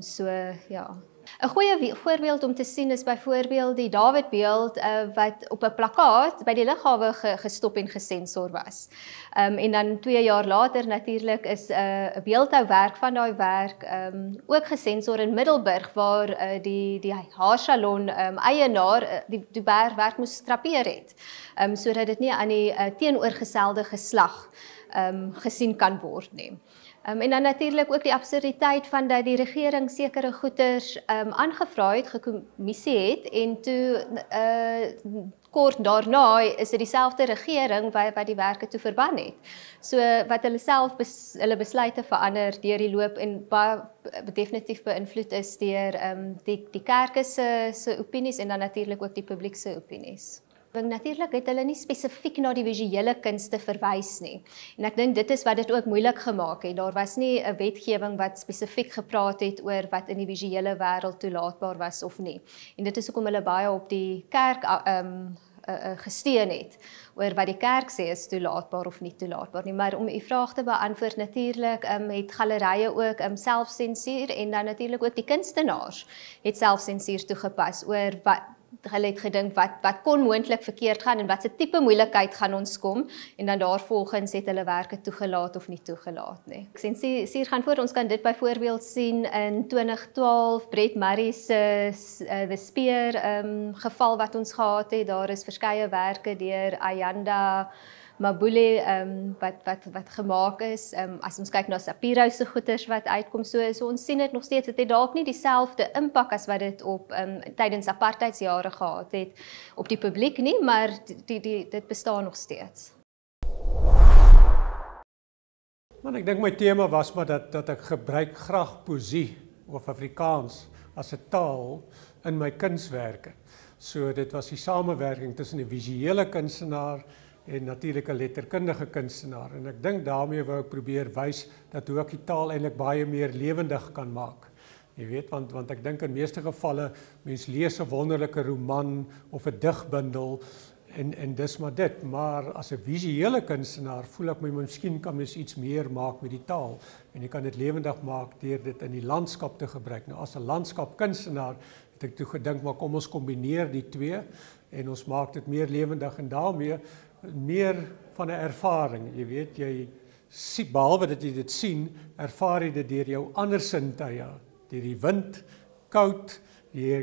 So ja. 'n Goeie voorbeeld om te sien is byvoorbeeld die Dawid-beeld wat op 'n plakkaat by die lughawe gestop en gesensor was. En dan 2 jaar later natuurlik is 'n beeldhouwerk van daai werk ook gesensor in Middelburg waar die haarsalon eienaar die werk moes strapeer het, sodat dit nie aan die teenoorgestelde geslag gesien kan word nie. En dan natuurlik ook die absurditeit van dat die regering sekere goeders aangevra het, gekommissie het en toe kort daarna is dit dieselfde regering wat die werke toe verban het. So wat hulle self hulle besluite verander deur die loop en baie definitief beïnvloed is deur die kerke se opinies en dan natuurlik ook die publiek se opinies. Natuurlik het hulle nie spesifiek na die visuele kunste verwys nie. En ek dink dit is wat dit ook moeilik gemaak het. Daar was nie 'n wetgewing wat spesifiek gepraat het oor wat in die visuele wêreld toelaatbaar was of nie. En dit is hoekom hulle baie op die kerk gesteun het oor wat die kerk sê is toelaatbaar of nie toelaatbaar nie. Maar om u vraag te beantwoord, natuurlik het gallerye ook selfsensuur en dan natuurlik ook die kunstenaars het selfsensuur toegepas oor wat hulle het gedink wat kon moontlik verkeerd gaan en wat se tipe moeilikheid gaan ons kom en dan daarvolgens het hulle werke toegelaat of nie toegelaat nie. Sensuur gaan voor, ons kan dit byvoorbeeld sien in 2012 Brett Murray se The Spear geval wat ons gehad het. Daar is verskeie werke deur Ayanda Mabule wat gemaak is, as ons kyk na Sapiro se goeders wat uitkom, so ons sien dit nog steeds, dit het dalk nie dieselfde impak as wat dit op tydens apartheidsjare gehad het op die publiek nie, maar dit bestaan nog steeds. Maar ek dink my tema was maar dat ek gebruik graag poesie of Afrikaans as 'n taal in my kunswerke. So dit was die samewerking tussen 'n visuele kunstenaar en natuurlik 'n letterkundige kunstenaar. En ek dink daarmee wou ek probeer wys dat hoe ek die taal eintlik baie meer lewendig kan maak. Jy weet, want ek dink in meeste gevalle mens lees 'n wonderlike roman of 'n digbundel en dis maar dit. Maar as 'n visuele kunstenaar voel ek miskien kan mens iets meer maak met die taal. En jy kan dit lewendig maak deur dit in die landskap te gebruik. Nou as 'n landskapkunstenaar het ek toe gedink, maar kom ons kombineer die twee en ons maak dit meer lewendig en daarmee meer van 'n ervaring. Jy weet, jy sien, behalwe dat jy dit sien, ervaar jy dit deur jou ander sintuie, deur die wind, koud,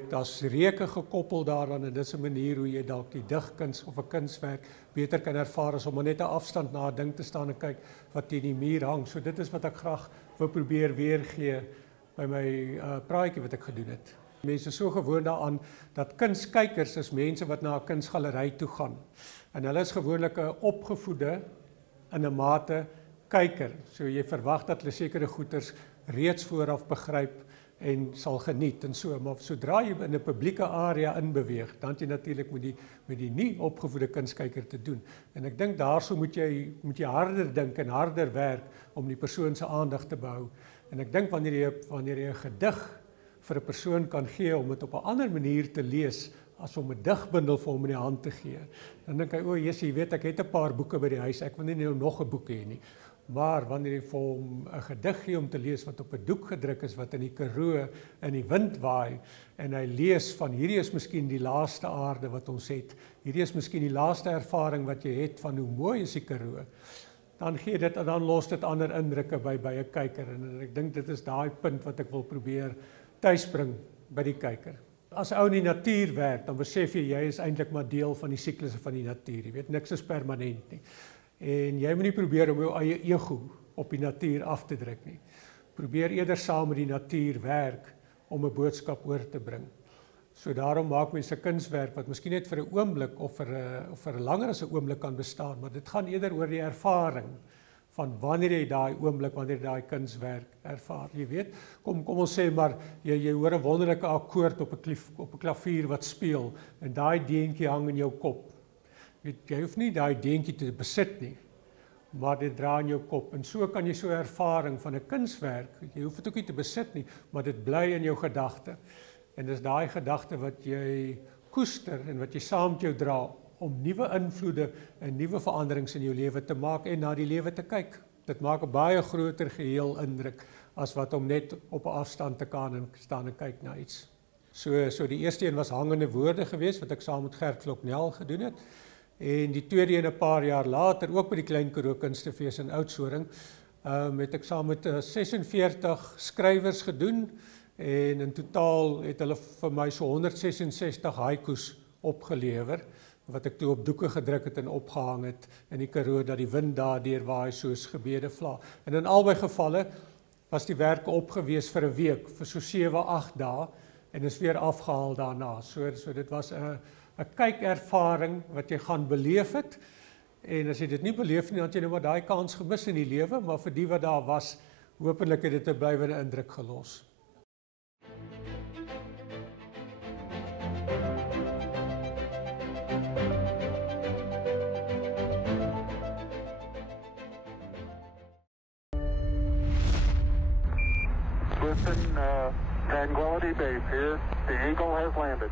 daar's reuke gekoppel daaraan en dis 'n manier hoe jy dalk die digkuns of 'n kunswerk beter kan ervaar as om net 'n afstand na 'n ding te staan en kyk wat teen die muur hang. So dit is wat ek graag wou probeer weergee by my praatjie wat ek gedoen het. Mense is so gewoond daaraan dat kunstkykers is mense wat na 'n kunsgalery toe gaan. En hulle is gewoonlik 'n opgevoede in 'n mate kyker. So jy verwag dat hulle sekere goeters reeds vooraf begryp en sal geniet en so, maar sodra jy in 'n publieke area inbeweeg, dan het jy natuurlik met die nie opgevoede kunskyker te doen. En ek dink daarso moet jy harder dink en harder werk om die persoon se aandag te behou. En ek dink wanneer jy 'n gedig vir 'n persoon kan gee om dit op 'n ander manier te lees as om 'n digbundel vir hom in die hand te gee, dan dink hy, o, jy weet, ek het 'n paar boeke by die huis, ek wil nie nou nog 'n boek hê nie. Maar wanneer jy vir hom 'n gedig gee om te lees wat op 'n doek gedruk is, wat in die Karoo in die wind waai, en hy lees van hierdie is miskien die laaste aarde wat ons het, hierdie is miskien die laaste ervaring wat jy het van hoe mooi is die Karoo, dan los dit ander indrukke by 'n kyker, en ek dink dit is daai punt wat ek wil probeer tuisbring by die kyker. As ou in die natuur werk, dan besef jy is eintlik maar deel van die siklusse van die natuur, jy weet, niks is permanent nie. En jy moet nie probeer om jou eie ego op die natuur af te druk nie. Probeer eerder saam met die natuur werk om 'n boodskap oor te bring. So daarom maak mense kunswerk wat miskien net vir 'n oomblik of vir 'n langer as 'n oomblik kan bestaan, maar dit gaan eerder oor die ervaring van wanneer jy daai oomblik, wanneer jy daai kunswerk ervaar. Jy weet, kom ons sê maar jy hoor 'n wonderlike akkoord op 'n klavier wat speel en daai deentjie hang in jou kop. Jy hoef nie daai deentjie te besit nie, maar dit dra in jou kop. En so kan jy so 'n ervaring van 'n kunswerk, jy hoef dit ook nie te besit nie, maar dit bly in jou gedagte. En dis daai gedagte wat jy koester en wat jy saam met jou dra om nuwe invloede en nuwe veranderings in jou lewe te maak en na die lewe te kyk. Dit maak 'n baie groter geheel indruk as wat om net op 'n afstand te kan staan en kyk na iets. So die eerste een was hangende woorde geweest wat ek saam met Gert Kloknel gedoen het. En die tweede een 'n paar jaar later, ook by die Klein Karoo Kunstefees in Oudtshoorn, het ek saam met 46 skrywers gedoen en in totaal het hulle vir my so 166 haikus opgelewer wat ek toe op doeke gedruk het en opgehang het in die Karoo dat die wind daardeur waai soos gebede vla. En in albei gevalle was die werke opgewees vir 'n week, vir so 7-8 dae en is weer afgehaal daarna. So dit was 'n kykervaring wat jy gaan beleef het, en as jy dit nie beleef nie, dan het jy nou maar daai kans gemis in die lewe, maar vir die wat daar was, hopelik het dit 'n blywende indruk gelos. Tranquility Base here, the Eagle has landed.